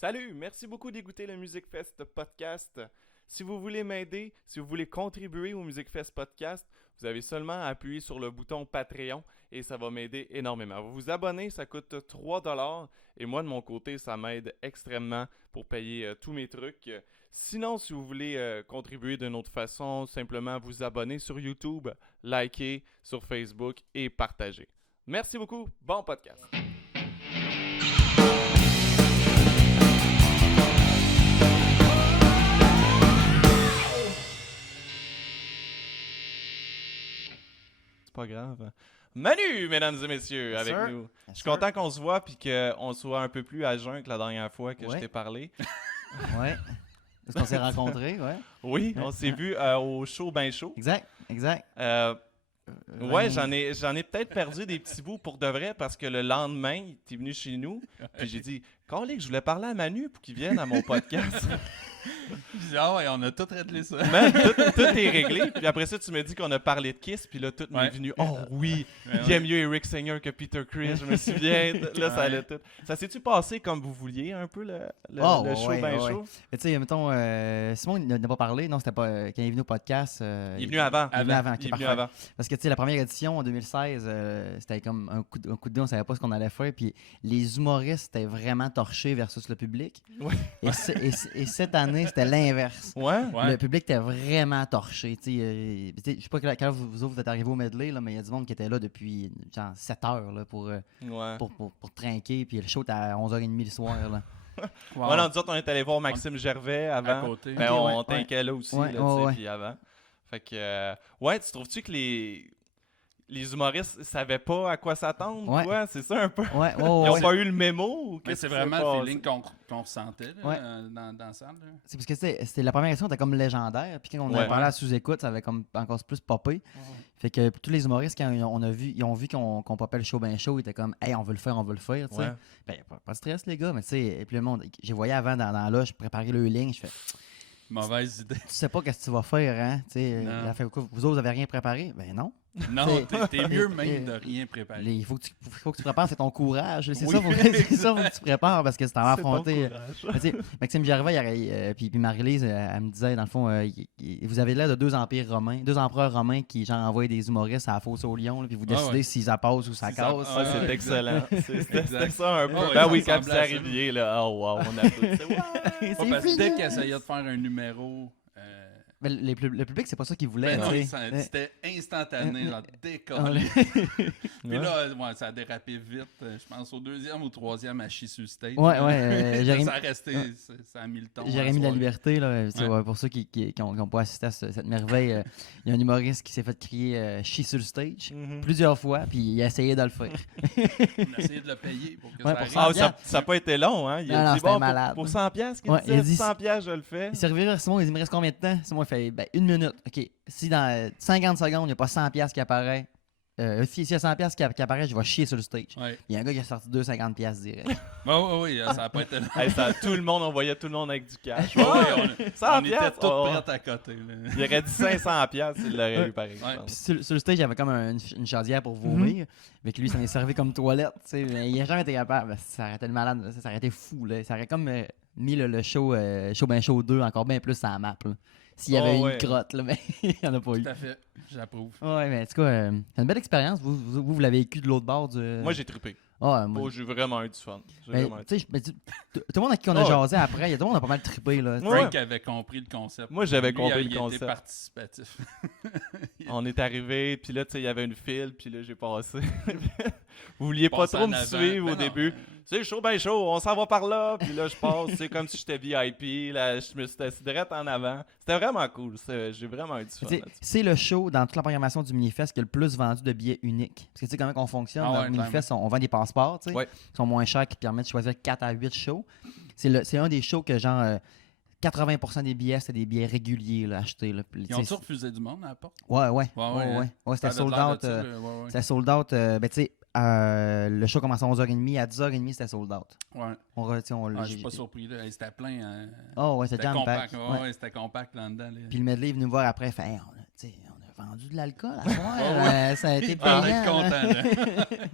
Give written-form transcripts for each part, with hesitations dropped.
Salut, merci beaucoup d'écouter le Music Fest podcast. Si vous voulez m'aider, si vous voulez contribuer au Music Fest podcast, vous avez seulement à appuyer sur le bouton Patreon et ça va m'aider énormément. Vous vous abonnez, ça coûte 3$ et moi de mon côté, ça m'aide extrêmement pour payer tous mes trucs. Sinon, si vous voulez contribuer d'une autre façon, simplement vous abonner sur YouTube, liker sur Facebook et partager. Merci beaucoup, bon podcast. C'est pas grave. Manu, mesdames et messieurs, avec Sir. nous. Yes, Je suis sir. content qu'on se voit et qu'on soit un peu plus à jeun que la dernière fois que je Ouais. t'ai parlé. Ouais. Est-ce qu'on s'est rencontrés? Ouais. Oui, on s'est vu au show ben chaud. Exact. Ouais, j'en ai peut-être perdu des petits bouts pour de vrai parce que le lendemain, t'es venu chez nous puis j'ai dit « Calique, je voulais parler à Manu pour qu'il vienne à mon podcast. » Je dis, ah ouais, on a tout réglé ça. Man, tout est réglé. Puis après ça, tu m'as dit qu'on a parlé de Kiss. Puis là, tout m'est Ouais. venu. Oh oui, Ouais, il aime mieux Eric Singer que Peter Criss. Je me souviens. Là, ça allait tout. Ça s'est-tu passé comme vous vouliez un peu le show ben chaud? Mais tu sais, mettons, Simon il n'a pas parlé. Non, c'était pas quand il est venu au podcast. Il est venu avant. Il est venu avant. Il est ok, venu parfait. avant. Parce que tu sais, la première édition en 2016, c'était comme un coup de dé, on savait pas ce qu'on allait faire. Puis les humoristes étaient vraiment torchés versus le public. Ouais. Et cette année, c'était l'inverse. Ouais? Ouais. Le public était vraiment torché. Je sais pas quand vous autres vous êtes arrivés au medley, là, mais il y a du monde qui était là depuis genre 7 heures là, Ouais. pour trinquer. Puis le show était à 11h30 le soir. Là. Wow. Voilà, nous autres, on est allé voir Maxime Gervais à avant. côté. Ben, Ok, on ouais, t'inquiète là aussi, Ouais, là, ouais, tu sais, ouais. puis avant. Fait que, ouais, tu trouves-tu que les humoristes savaient pas à quoi s'attendre? Ouais. Quoi? C'est ça un peu? Ouais, Ils ont ouais. pas eu le mémo? Ou Mais qu'est-ce c'est qui vraiment s'est le passé? feeling qu'on ressentait là, Ouais. dans la salle. Là. C'est parce que c'était la première édition, était comme légendaire. Puis quand on Ouais. avait parlé à sous-écoute, ça avait comme encore plus popé. Fait que tous les humoristes, quand ils ont vu qu'on popait le show ben chaud, ils étaient comme « Hey, on veut le faire, tu sais. Ouais. Ben, pas de stress, les gars. Mais tu sais, et puis le monde, j'ai voyé avant dans la loge, je préparais le ligne, je fais Mauvaise idée. tu sais pas qu'est-ce que tu vas faire, hein? Tu sais, Non. il a fait quoi? Vous autres, vous avez rien préparé? Ben non. Non, t'es mieux même de rien préparer. Il faut que tu prépares, c'est ton courage. C'est Oui. ça, c'est ça faut que tu prépares parce que c'est en C'est ton affronter. courage. Mais tu sais, Maxime Gervais, puis Marie-Lise, elle me disait, dans le fond, vous avez l'air de deux empereurs romains qui genre envoient des humoristes à la fosse au lion, là, puis vous Ah décidez ouais. si ça passe ou ça Si ça- casse. Ah, c'est Ouais. excellent. C'était Exact. ça un peu. Ah ouais, Ben ça oui, quand ressemblait c'est à ça. arrivé, là, oh wow, on a tout. C'est Pas parce que fini. dès qu'ils essayaient de faire un numéro, Mais le public, c'est pas ça qu'ils voulaient. ben non, tu sais. c'était instantané, genre On décollé. l'a- Puis là, ouais, ça a dérapé vite. Je pense au deuxième ou troisième à chier sur le stage. Ouais, là. ouais. Jérémy, Ça a resté, ça a mis le ton. Jérémy de la soirée. Liberté, là, tu sais, Ouais. ouais, pour ceux qui n'ont pas assisté à cette merveille, il y a un humoriste qui s'est fait crier chie sur le stage Mhm. plusieurs fois, puis il a essayé de le faire. On a essayé de le payer pour que Ouais, ça pour arrive. Ah, ça n'a pas été long, hein? Il Non, a non, dit, c'était bon, malade. pour 100$, qu'il Ouais, disait, il a dit- 100$, je le fais. Il s'est reviré vers Simon, il dit il me reste combien de temps? Simon, il fait ben, 1 minute. OK, si dans 50 secondes, il n'y a pas 100$ qui apparaît, s'il y a 100$ qui apparaît, je vais chier sur le stage. Ouais. Il y a un gars qui a sorti 250$ direct. Oui, ça n'a pas été long. Hey, tout le monde, on voyait tout le monde avec du cash. Ouais, Ouais, on 100$, était tous oh. prêts à côté. Là. Il aurait dit 500$, il l'aurait eu pareil. je Ouais. pense. Puis sur le stage, il y avait comme une chaudière pour vomir. Avec lui, ça m'est servi comme toilette. Tu sais, mais il n'a jamais été capable. Ça aurait été le malade. Ça aurait été fou. Là. Ça aurait comme mis le show ben show 2 encore bien plus à la map. là. S'il y avait Oh, eu ouais. une crotte, là, mais il n'y en a pas eu. Tout à fait, j'approuve. Ouais, mais en tout cas, c'est une belle expérience. Vous l'avez vécu de l'autre bord du. Moi, j'ai trippé. Ah, moi- Oh, j'ai vraiment eu du fun. J'ai mais, vraiment eu du tu sais, tout le monde à qui on a Ouais. jasé après, il y a tout le monde a pas mal trippé. Là, Ouais. Frank avait compris le concept. Moi, j'avais Lui, compris il le était concept. participatif. On est arrivé, puis là, tu sais, il y avait une file, puis là, j'ai passé. Vous vouliez pas Passé trop en me avant. suivre au Ben non. début. C'est chaud, ben chaud, on s'en va par là, puis là, je passe. C'est comme si j'étais VIP, là, je me suis assis direct en avant. C'était vraiment cool, j'ai vraiment eu du fun Tu sais, là-dessus. c'est le show dans toute la programmation du Minifest qui a le plus vendu de billets uniques. Parce que tu sais comment on fonctionne. Ah dans ouais, le Minifest, on vend des passeports, tu sais, Ouais. qui sont moins chers, qui te permettent de choisir 4 à 8 shows. C'est un des shows que genre 80% des billets, c'était des billets réguliers là, achetés. Là. Puis, Ils tu sais, ont-tu refusé du monde à la porte? Ouais. Ouais, C'était Ça avait sold l'air de out. ça, là, ouais. C'était sold out. Ben, tu sais, le show commençait à 11h30. À 10h30, c'était sold out. Ouais. On Je suis pas surpris. Là. Hey, c'était plein. Hein. Oh, ouais, c'était C'était jam-pack. compact. Ouais. Ouais, c'était compact là-dedans. Là. Puis le medley est venu me voir après. Il fait, hey, on a vendu de l'alcool à soir. Ça a été Ah, payant. être content. là. Là.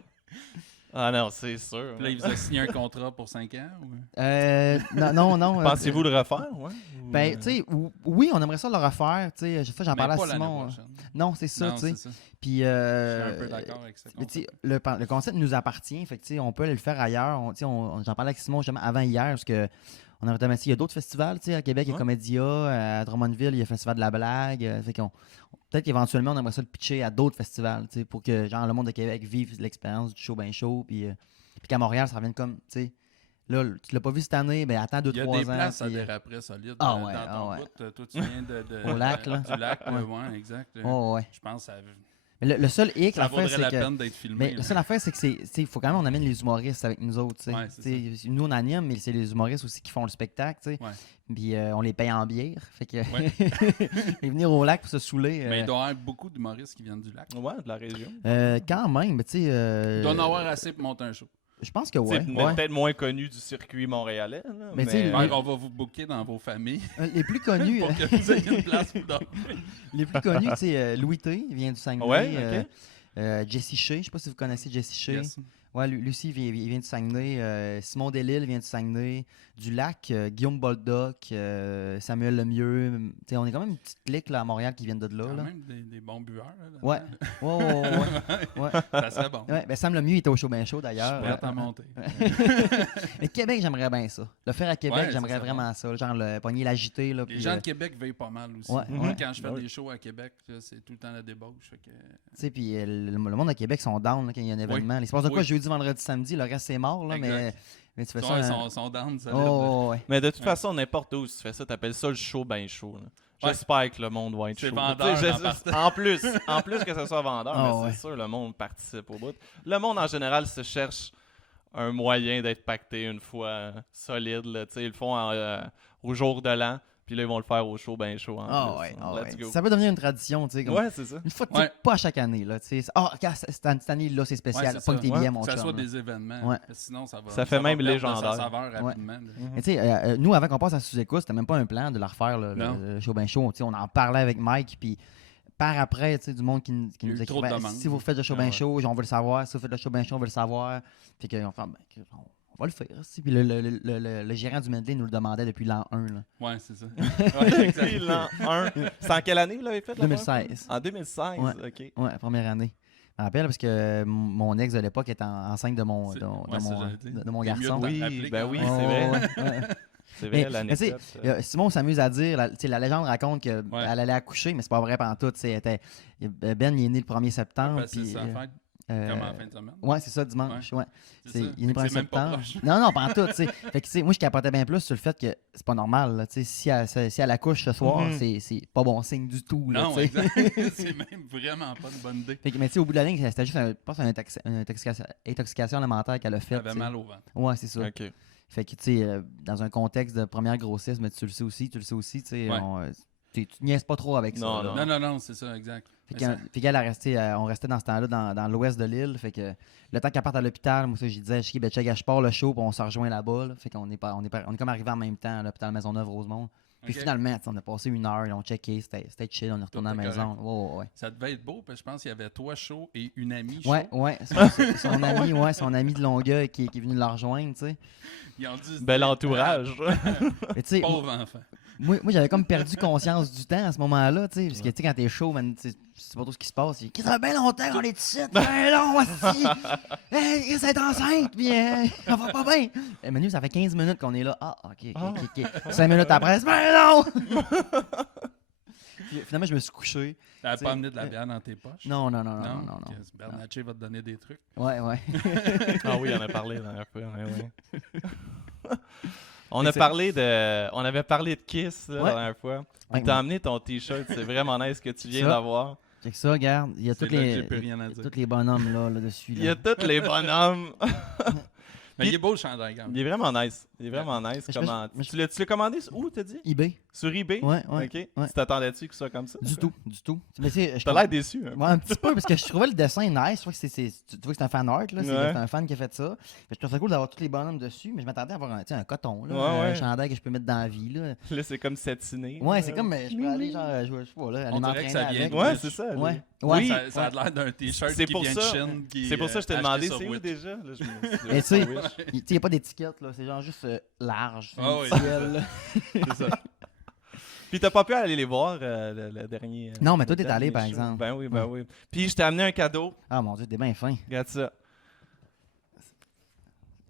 Ah non, c'est sûr. Puis là, il vous a signé un contrat pour 5 ans? Ou... Non. Pensez-vous le refaire, ouais? Ben, tu sais, oui, on aimerait ça le refaire. Tu sais, j'en Mais parlais à pas l'année Simon. prochaine. Non, c'est ça, Non, tu sais. c'est ça. Puis, Je suis un peu d'accord avec ça. mais tu sais, le concept nous appartient. Fait que, tu sais, on peut aller le faire ailleurs. J'en parlais avec Simon justement avant hier, parce que on a notamment, il y a d'autres festivals, tu sais, à Québec, il y a Ouais. Comédia, à Drummondville, il y a le Festival de la blague. Fait qu'on peut-être qu'éventuellement, on aimerait ça le pitcher à d'autres festivals, tu sais, pour que, genre, le monde de Québec vive l'expérience du show ben chaud, puis qu'à Montréal, ça revienne comme, tu sais, là, tu l'as pas vu cette année, ben attends 2-3 ans. Il y a des places à puis, déraper solides. Ah ouais, dans ton ah ouais. bout, toi, tu viens de Au lac, là. du lac, ouais, exact. ouais. Je pense que Mais le seul hic, ça l'affaire, vaudrait c'est la que... peine d'être filmé. Mais là. la seule affaire, c'est que il faut quand même on amène les humoristes avec nous autres. Tu sais. Ouais, c'est Tu sais, nous, on anime, mais c'est les humoristes aussi qui font le spectacle. Tu sais. Ouais. Puis on les paye en bière. Fait que Ouais. et venir au lac pour se saouler. Mais il doit y avoir beaucoup d'humoristes qui viennent du lac. Ouais, de la région. Quand même, mais tu sais. Il doit en avoir assez pour monter un show. Je pense que C'est ouais. peut-être moins connu du circuit montréalais. Là, Mais tu sais, Fait qu'on va vous booker dans vos familles Les plus connus, pour que vous ayez une place pour dormir. les plus connus, c'est Louis T, il vient du Saguenay. Ouais, Jesse Shea, je sais pas si vous connaissez Jesse Shea. Yes. Ouais, Lucie il vient du Saguenay. Simon Delille vient du Saguenay. Du Lac, Guillaume Boldoc, Samuel Lemieux. T'sais, on est quand même une petite clique là, à Montréal qui viennent de là. Quand Là. même des bons buveurs. Là, Ouais. Ouais. Ça serait bon. Ouais, ben Sam Lemieux il était au show bien chaud Je suis d'ailleurs. prêt à monter. Mais Québec, j'aimerais bien ça. Le faire à Québec, Ouais, j'aimerais ça, vraiment ça. Genre le pogner l'agité. Là, Les puis, gens de Québec veillent pas mal aussi. Ouais. Moi, Ouais. quand je fais Ouais. des shows à Québec, là, c'est tout le temps la débauche. Fait que... t'sais, puis le monde à Québec sont down là, quand il y a un événement. Il se passe de quoi Oui. jeudi, vendredi, samedi, le reste c'est mort. Là, Exact. mais tu fais Ils ça. sont down, ça. Ouais. Mais de toute façon, n'importe où, si tu fais ça, t'appelles ça le show ben chaud. Là. Ouais. J'espère que le monde va être C'est chaud. vendeur Tu sais, en partant. en plus que ce soit vendeur, Ah, mais ouais. c'est sûr, le monde participe au bout. Le monde, en général, se cherche un moyen d'être pacté une fois solide. Là. Tu sais, ils le font au jour de l'an, puis là, ils vont le faire au show ben chaud. Let's go. Ça peut devenir une tradition. Comme Ouais, c'est ça. une fois, Ouais. pas à chaque année. Là, regarde, cette année-là, c'est spécial. Ouais, c'est pas ça. que tes billets, Ouais. mon Que ça chum. soit là. des événements. Ouais. Parce que Sinon, ça va. Ça fait va même perdre de légendaire. sa saveur rapidement. là. Mais tu sais, nous, avant qu'on passe à sous-écoute, c'était même pas un plan de la refaire, là, Non. le show ben chaud. Tu sais, on en parlait avec Mike, puis par après, tu sais, du monde qui Il y a nous eu trop écrivait de demandes. si vous faites le show Ah ben ouais. chaud, on veut le savoir. Si vous faites le show ben chaud, on veut le savoir. Puis qu'on fait, on va le faire. aussi. Puis le gérant du Medley nous le demandait depuis l'an 1. Là. Ouais, c'est ça. Puis l'an 1. C'est en quelle année vous l'avez fait? la première 2016. fois? En 2016, Ouais. ok. Ouais, première année. Je me rappelle parce que mon ex de l'époque était enceinte de mon, C'est- de, ouais, ça, j'allais dire. de mon C'est mieux garçon. de Oui, rappeler ben quand oui, même. c'est vrai. Ouais. C'est Mais- vrai, mais tu sais, l'anecdote. Simon s'amuse à dire, la légende raconte qu'elle allait accoucher, mais c'est pas vrai pendant tout. Ben, il est né le 1er septembre. Ben, c'est puis, sa fête, comme en fin de semaine. ouais, c'est ça, dimanche. Ouais. C'est ça. Il est né le 1er C'est même pas septembre. proche. Non, pas en tout. Fait que, tu sais, moi, je capotais bien plus sur le fait que c'est pas normal. Là, si elle accouche ce soir, Mhm. c'est pas bon signe du tout. Là, Non, tu sais. exact. C'est même vraiment pas une bonne idée. Fait que, mais tu sais, au bout de la ligne, c'était juste une intoxication alimentaire qu'elle a faite. J'avais tu sais. mal au ventre. Ouais, c'est ça. Ok. Fait que, tu sais, dans un contexte de première grossesse, mais tu le sais aussi, tu sais, Ouais. tu niaises pas trop avec Non, ça. là. Non, c'est ça, exact. Fait Mais qu'elle a resté, on restait dans ce temps-là dans l'ouest de l'île. Fait que le temps qu'elle parte à l'hôpital, moi, ça, je disais, ben, check, je pars le show, puis on se rejoint là-bas. Là. Fait qu'on est comme arrivé en même temps à l'hôpital Maisonneuve-Rosemont. Puis Ok. finalement, tu sais, on a passé 1 heure, on checké, c'était chill, on est retourné à la était maison. Ouais. Ça devait être beau, parce que je pense qu'il y avait toi chaud et une amie chaud. Ouais. Son ami de Longueuil qui est venu la rejoindre, tu sais. Ils ont dû se Bel dire, entourage. Mais tu sais, Pauvre enfant. moi j'avais comme perdu conscience du temps à ce moment-là, tu sais. Parce que, tu sais, quand t'es chaud, man, tu sais pas trop ce qui se passe. Ça fait bien longtemps qu'on est ici, bien long, aussi. Hey, c'est enceinte, puis ça va pas bien. Manu, ça fait 15 minutes qu'on est là. Ah, ok. 5 minutes après, c'est bien long. Puis, finalement, je me suis couché. T'avais T'sais, pas amené de la bière dans tes poches? Non. Ok, Bernatchez va te donner des trucs. Ouais. Ah oui, on a parlé la dernière fois. Ouais. On Mais on avait parlé de Kiss là, Ouais. la dernière fois. Ouais, T'as amené ton t-shirt, c'est vraiment nice que tu viens Ça. d'avoir. Check ça, regarde. Il y a C'est tous là que les, j'ai plus rien à dire. tous les bonhommes là-dessus. Il y a tous les bonhommes. Mais il est beau le chandail, quand même. Il est vraiment nice. Il est vraiment nice. Mais je Comment... me- Tu l'as commandé où, t'as dit? eBay. Sur eBay? Ouais. OK. Ouais. Tu t'attendais-tu que ça soit comme ça? Du tout. Mais je T'as l'air déçu. Hein? Ouais, un petit peu, parce que je trouvais le dessin nice. Tu vois que c'est un fan art, là. C'est Ouais. un fan qui a fait ça. Je trouve ça cool d'avoir tous les bonhommes dessus, mais je m'attendais à avoir un coton, là, Ouais. un chandail que je peux mettre dans la vie, là. Là, c'est comme satiné. Ouais, c'est comme, je peux aller, genre, je sais pas, là, aller On dirait m'entraîner que ça vient avec. de- Ouais, c'est ça. Ouais. lui. Ouais. Oui. Ça a l'air d'un t-shirt C'est qui pour vient ça. de Chine. C'est pour ça que je t'ai demandé, c'est où Wish. déjà? Là, je me suis dit, Et tu sais, Wish. il n'y a pas d'étiquette, là. C'est genre juste large. C'est Ah oui. nickel, là. C'est ça. Puis t'as pas pu aller les voir le dernier. Non, mais toi, le t'es allé, dernier par show. exemple. Ben oui. Puis je t'ai amené un cadeau. Ah, mon Dieu, t'es bien fin. Regarde ça.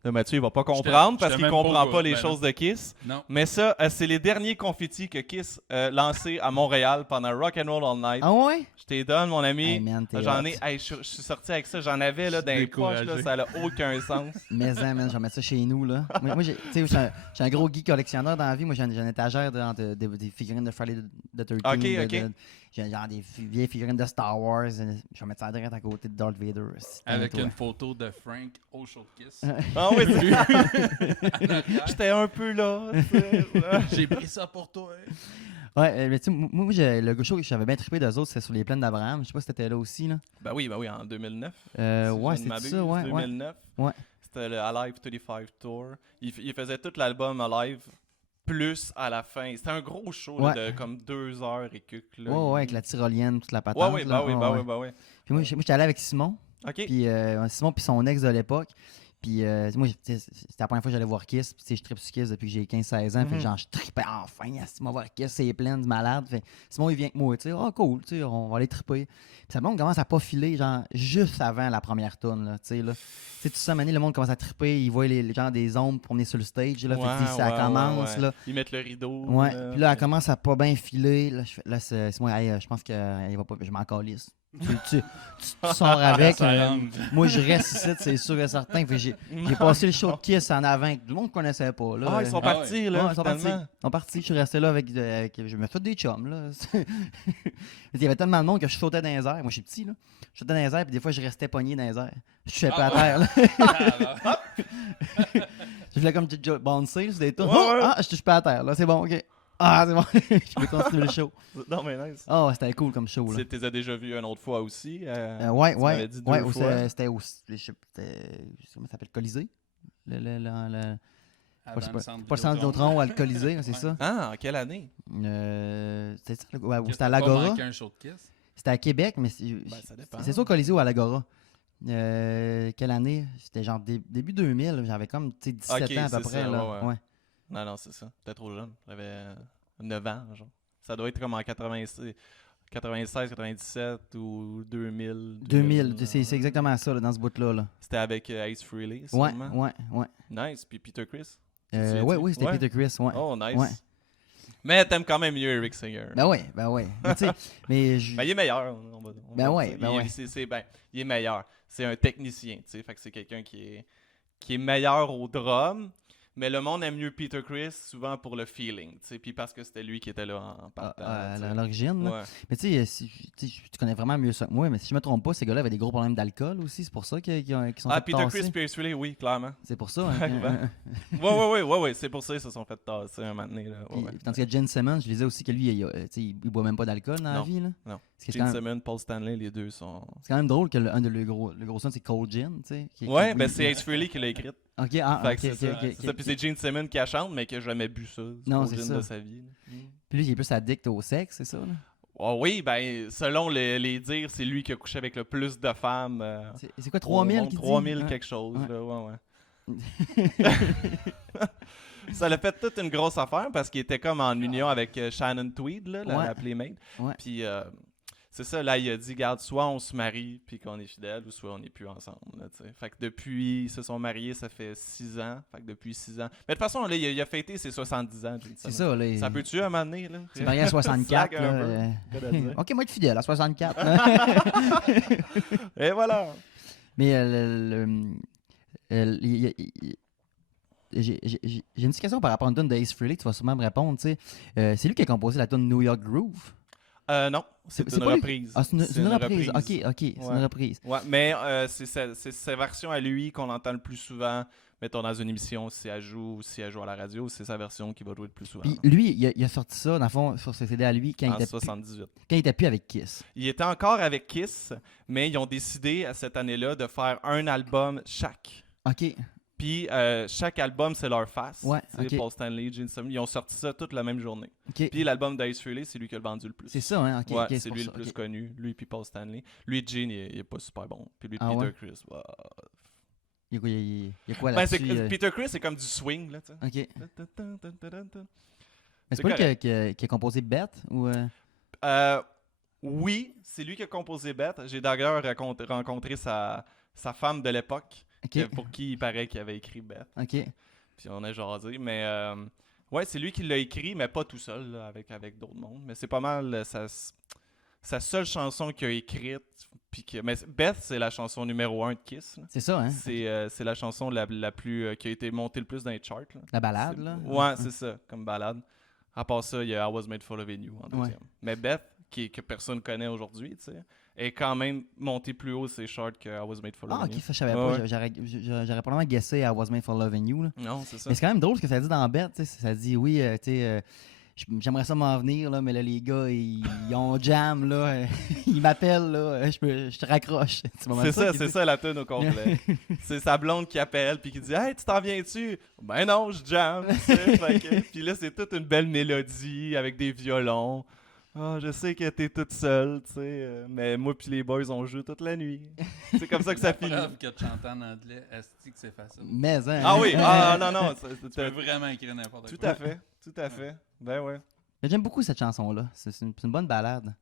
Là, Mathieu, il va pas comprendre parce j'étais qu'il même comprend pas au pas les ben choses de Kiss. Non. Mais ça, c'est les derniers confettis que Kiss lancés à Montréal pendant Rock and Roll All Night. Ah ouais? Je t'ai donné, mon ami. Hey, man, t'es J'en hot. ai, hey, je suis sorti avec ça, j'en avais là, Je dans suis les poches, là, découragé. ça n'a aucun sens. Mais man, je vais mettre ça chez nous, là. Moi tu sais, je suis un gros geek collectionneur dans la vie. Moi, j'ai une étagère des figurines de Friday the 13th. Ok. J'ai genre des vieilles figurines de Star Wars. Je vais mettre ça direct à côté de Darth Vader. Avec Toi. une photo de Frank au show de Kiss. Ah oui, c'est lui. J'étais un peu là. tu sais. J'ai pris ça pour toi. Ouais, mais tu sais, moi, le show que j'avais bien trippé d'eux autres, c'est sur les plaines d'Abraham. Je sais pas si t'étais là aussi, là. Ben oui, en 2009. Ouais, si je ne c'était m'abuse, ça, ouais. 2009. Ouais. C'était le Alive 35 Tour. Il faisait tout l'album Alive, plus à la fin. C'était un gros show là, Ouais. de comme 2 heures et quelques. là. Ouais, avec la tyrolienne, toute la patente. Ouais, là. ouais. Puis moi, j'étais allé avec Simon. OK. Puis Simon puis son ex de l'époque. Puis moi, tu sais, c'était la première fois que j'allais voir Kiss. Puis tu sais, je trippe sur Kiss depuis que j'ai 15-16 ans. Fait que genre, je trippais enfin à Simon voir Kiss. C'est plein de malades. Fait Simon, il vient avec moi. Tu sais, oh cool, tu sais, on va aller tripper. Puis ça, le monde commence à pas filer, genre, juste avant la première tune, là. Tu sais, là. Tu sais, tout ça, mané, le monde commence à tripper. Ils voient les gens des ombres promener sur le stage. Là. Fait que, ça commence, là. Ils mettent le rideau. Ouais. Puis là, elle commence à pas bien filer. Là, c'est moi, hey, je pense qu'il va pas. Je m'en calisse. Tu sors avec. Moi, je reste ici, c'est sûr et certain. Fait que j'ai passé le show de Kiss en avant que tout le monde ne connaissait pas. Là. Ah, ils sont partis, là. Ouais, ils sont partis. finalement. Ils sont partis. Je suis resté là avec. Je me fais des chums, là. Il y avait tellement de monde que je sautais dans les airs. Moi, je suis petit, là. Je sautais dans les airs, puis des fois, je restais pogné dans les airs. Je suis pas à terre, là. Je voulais comme bouncer, c'est des tours. Ouais. Ah, je touche pas à terre, là. C'est bon, ok. Ah, c'est bon. Je peux continuer le show. Non, mais nice. Ah, c'était cool comme show, là. Tu les as déjà vus une autre fois aussi. Ouais, tu m'avais dit deux fois. c'était au. Comment ça s'appelle? Colisée? Pas le centre Vidéotron ou à le Colisée, c'est ça? Ah, en quelle année? C'était ça? Ouais, c'était à l'Agora. un show de Kiss. C'était à Québec, mais Ça dépend. c'est ça au Colisée ou à l'Agora? Quelle année? C'était genre début 2000. J'avais comme 17 ans à peu c'est près. ça, Là. ouais. Non, c'est ça. T'es trop jeune. J'avais 9 ans, genre. Ça doit être comme en 96, 97 ou 2000. 2000, c'est exactement ça, là, dans ce bout-là. Là. C'était avec Ace Frehley, Ouais, sûrement. ouais. Nice. Puis Peter Chris. Oui, c'était Ouais. Peter Chris, ouais. Oh, nice. Ouais. Mais t'aimes quand même mieux Eric Singer. Ben ouais. Mais tu sais, mais Ben, il est meilleur. Ben ouais, dire. ben ouais. Il est meilleur. C'est un technicien, tu sais. Fait que c'est quelqu'un qui est meilleur au drum. Mais le monde aime mieux Peter Chris souvent pour le feeling, tu sais. Puis parce que c'était lui qui était là en partant. tu sais. à l'origine. Là. Ouais. Mais tu sais, tu connais vraiment mieux ça que moi, mais si je me trompe pas, ces gars-là avaient des gros problèmes d'alcool aussi. C'est pour ça qu'ils sont fait Peter tasser. Chris et Ace Frehley, oui, clairement. C'est pour ça. Hein. Ouais. C'est pour ça qu'ils se sont fait tasser un moment donné. Là. Puis, Ouais. tandis que Gene Simmons, je disais aussi que lui, il boit même pas d'alcool dans la Non, vie. Là. non. C'est Gene Simmons, Paul Stanley, les deux sont. C'est quand même drôle que le gros son, c'est Cold Gin. Tu sais, Ouais, ben c'est Ace Frehley qui l'a écrit. Ok, Fait ok, que c'est ça. ok. C'est ça. Puis c'est Gene Simmons qui la chante, mais qui a jamais bu ça. Non, Cold c'est Gin ça. de sa vie. là. Puis lui, il est plus addict au sexe, c'est ça? Là? Oh oui, ben selon les dires, c'est lui qui a couché avec le plus de femmes. C'est quoi, 3000 au qui dit? 3000 Ah. quelque chose. Ouais. Là, ouais. Ça l'a fait toute une grosse affaire parce qu'il était comme en union avec Shannon Tweed, là, Ouais. la Playmate. Ouais. Puis c'est ça, là, il a dit, garde, soit on se marie puis qu'on est fidèles, ou soit on n'est plus ensemble. Là, t'sais. Fait que depuis, ils se sont mariés, ça fait 6 ans. Fait que depuis 6 ans. Mais de toute façon, là, il a fêté ses 70 ans. C'est ça, là. Ça peut-tu un moment donné, là? C'est marié à 64. Slack un là, peu, que de dire. Ok, moi, être fidèle à 64. là. Et voilà! Mais j'ai une petite question par rapport à une tune d'Ace Frehley que tu vas sûrement me répondre. Tu sais. C'est lui qui a composé la tune New York Groove. Non, c'est une pas lui? reprise. Ah, c'est une reprise. Ok, c'est Ouais. une reprise. Ouais, mais c'est sa version à lui qu'on entend le plus souvent mettons, dans une émission, si elle joue à la radio, c'est sa version qui va jouer le plus souvent. Puis lui, il a sorti ça, dans le fond, sur ses CD à lui, quand En il était 78. quand il était plus avec Kiss. Il était encore avec Kiss, mais ils ont décidé à cette année-là de faire un album chaque. OK. Puis chaque album, c'est leur face. Ouais, Tu sais, ok. Paul Stanley, Gene Simmons, ils ont sorti ça toute la même journée. OK. Puis l'album d'Ace Frehley, c'est lui qui a le vendu le plus. C'est ça, hein? OK. Ouais, ok, c'est pour lui ça, le plus ok. connu. Lui puis Paul Stanley. Lui, Gene, il est pas super bon. Puis lui, Ah Peter ouais? Criss. Il y a quoi, il y a quoi Ben, là-dessus? Peter Criss, c'est comme du swing, là, tu sais. OK. Mais C'est c'est pas lui correct. qui a composé Beth? Ou, Oui, c'est lui qui a composé Beth. J'ai d'ailleurs rencontré sa femme de l'époque, OK. pour qui il paraît qu'il avait écrit Beth. OK. Puis on a jasé. Mais ouais, c'est lui qui l'a écrit, mais pas tout seul, là, avec d'autres mondes. Mais c'est pas mal sa seule chanson qu'il a écrite. Mais Beth, c'est la chanson numéro 1 de Kiss. Là. C'est ça, hein? C'est la chanson la plus qui a été montée le plus dans les charts. Là. La balade, C'est- là? Ouais, c'est ça, comme balade. À part ça, il y a I Was Made for Loving You en deuxième. Mais Beth, que personne connaît aujourd'hui, tu sais, est quand même montée plus haut ses charts que I Was Made for Ah, Loving OK, You. ça, je savais Ouais, pas. ouais. J'aurais probablement guessé I Was Made for Loving You, là. Non, c'est ça. Mais c'est quand même drôle ce que ça dit dans Beth, tu sais. Ça dit, oui, tu sais, j'aimerais ça m'en venir, là, mais là, les gars, ils ont jam, là. Ils m'appellent, là. Je te raccroche. C'est ça, c'est ça la tune au complet. C'est sa blonde qui appelle puis qui dit Hey, tu t'en viens-tu? Ben non, je jam. tu sais, puis là, c'est toute une belle mélodie avec des violons. Ah, je sais que t'es toute seule, tu sais, mais moi puis les boys, on joue toute la nuit. C'est comme ça que ça finit. Preuve que tu chantes en anglais, est-ce que c'est facile? Mais, hein. Ah oui, ah non, non, Tu peux vraiment écrire n'importe tout quoi. à fait, tout à fait. Ben ouais. Mais j'aime beaucoup cette chanson-là. C'est une bonne balade.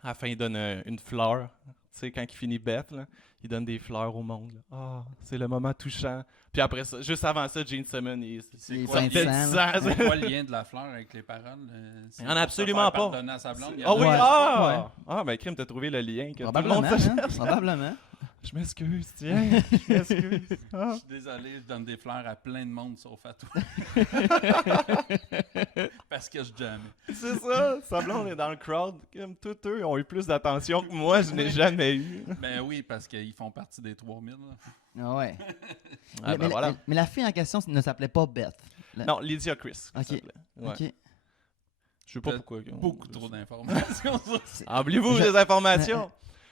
À la fin, il donne une fleur. Tu sais, quand il finit Beth, là, il donne des fleurs au monde. Là. Ah, c'est le moment touchant. Puis après ça, juste avant ça, Gene Simmons, C'est Les quoi, fins le de lien- sang, là. c'est quoi le lien de la fleur avec les paroles? Il y en a absolument pas. Donner à sa blonde, il y Ah en a oui, pas. ah! Ah, ben, Crime, t'as trouvé le lien que tout le Probablement, monde sait. hein? Probablement. Je m'excuse, tiens. Je m'excuse. Ah. Je suis désolé, je donne des fleurs à plein de monde sauf à toi. Parce que je jammais. C'est ça. Sa blonde est dans le crowd. Comme tous eux ont eu plus d'attention que moi, je n'ai jamais eu. Ben oui, parce qu'ils font partie des 3000. Là. Ah ouais. Ah, mais, ben voilà. mais la fille en question ne s'appelait pas Beth. Non, Lydia Chris. Ok. Ça s'appelait. Ouais. OK. Je sais pas pourquoi. Beaucoup trop d'informations. Oubliez-vous Je- des informations.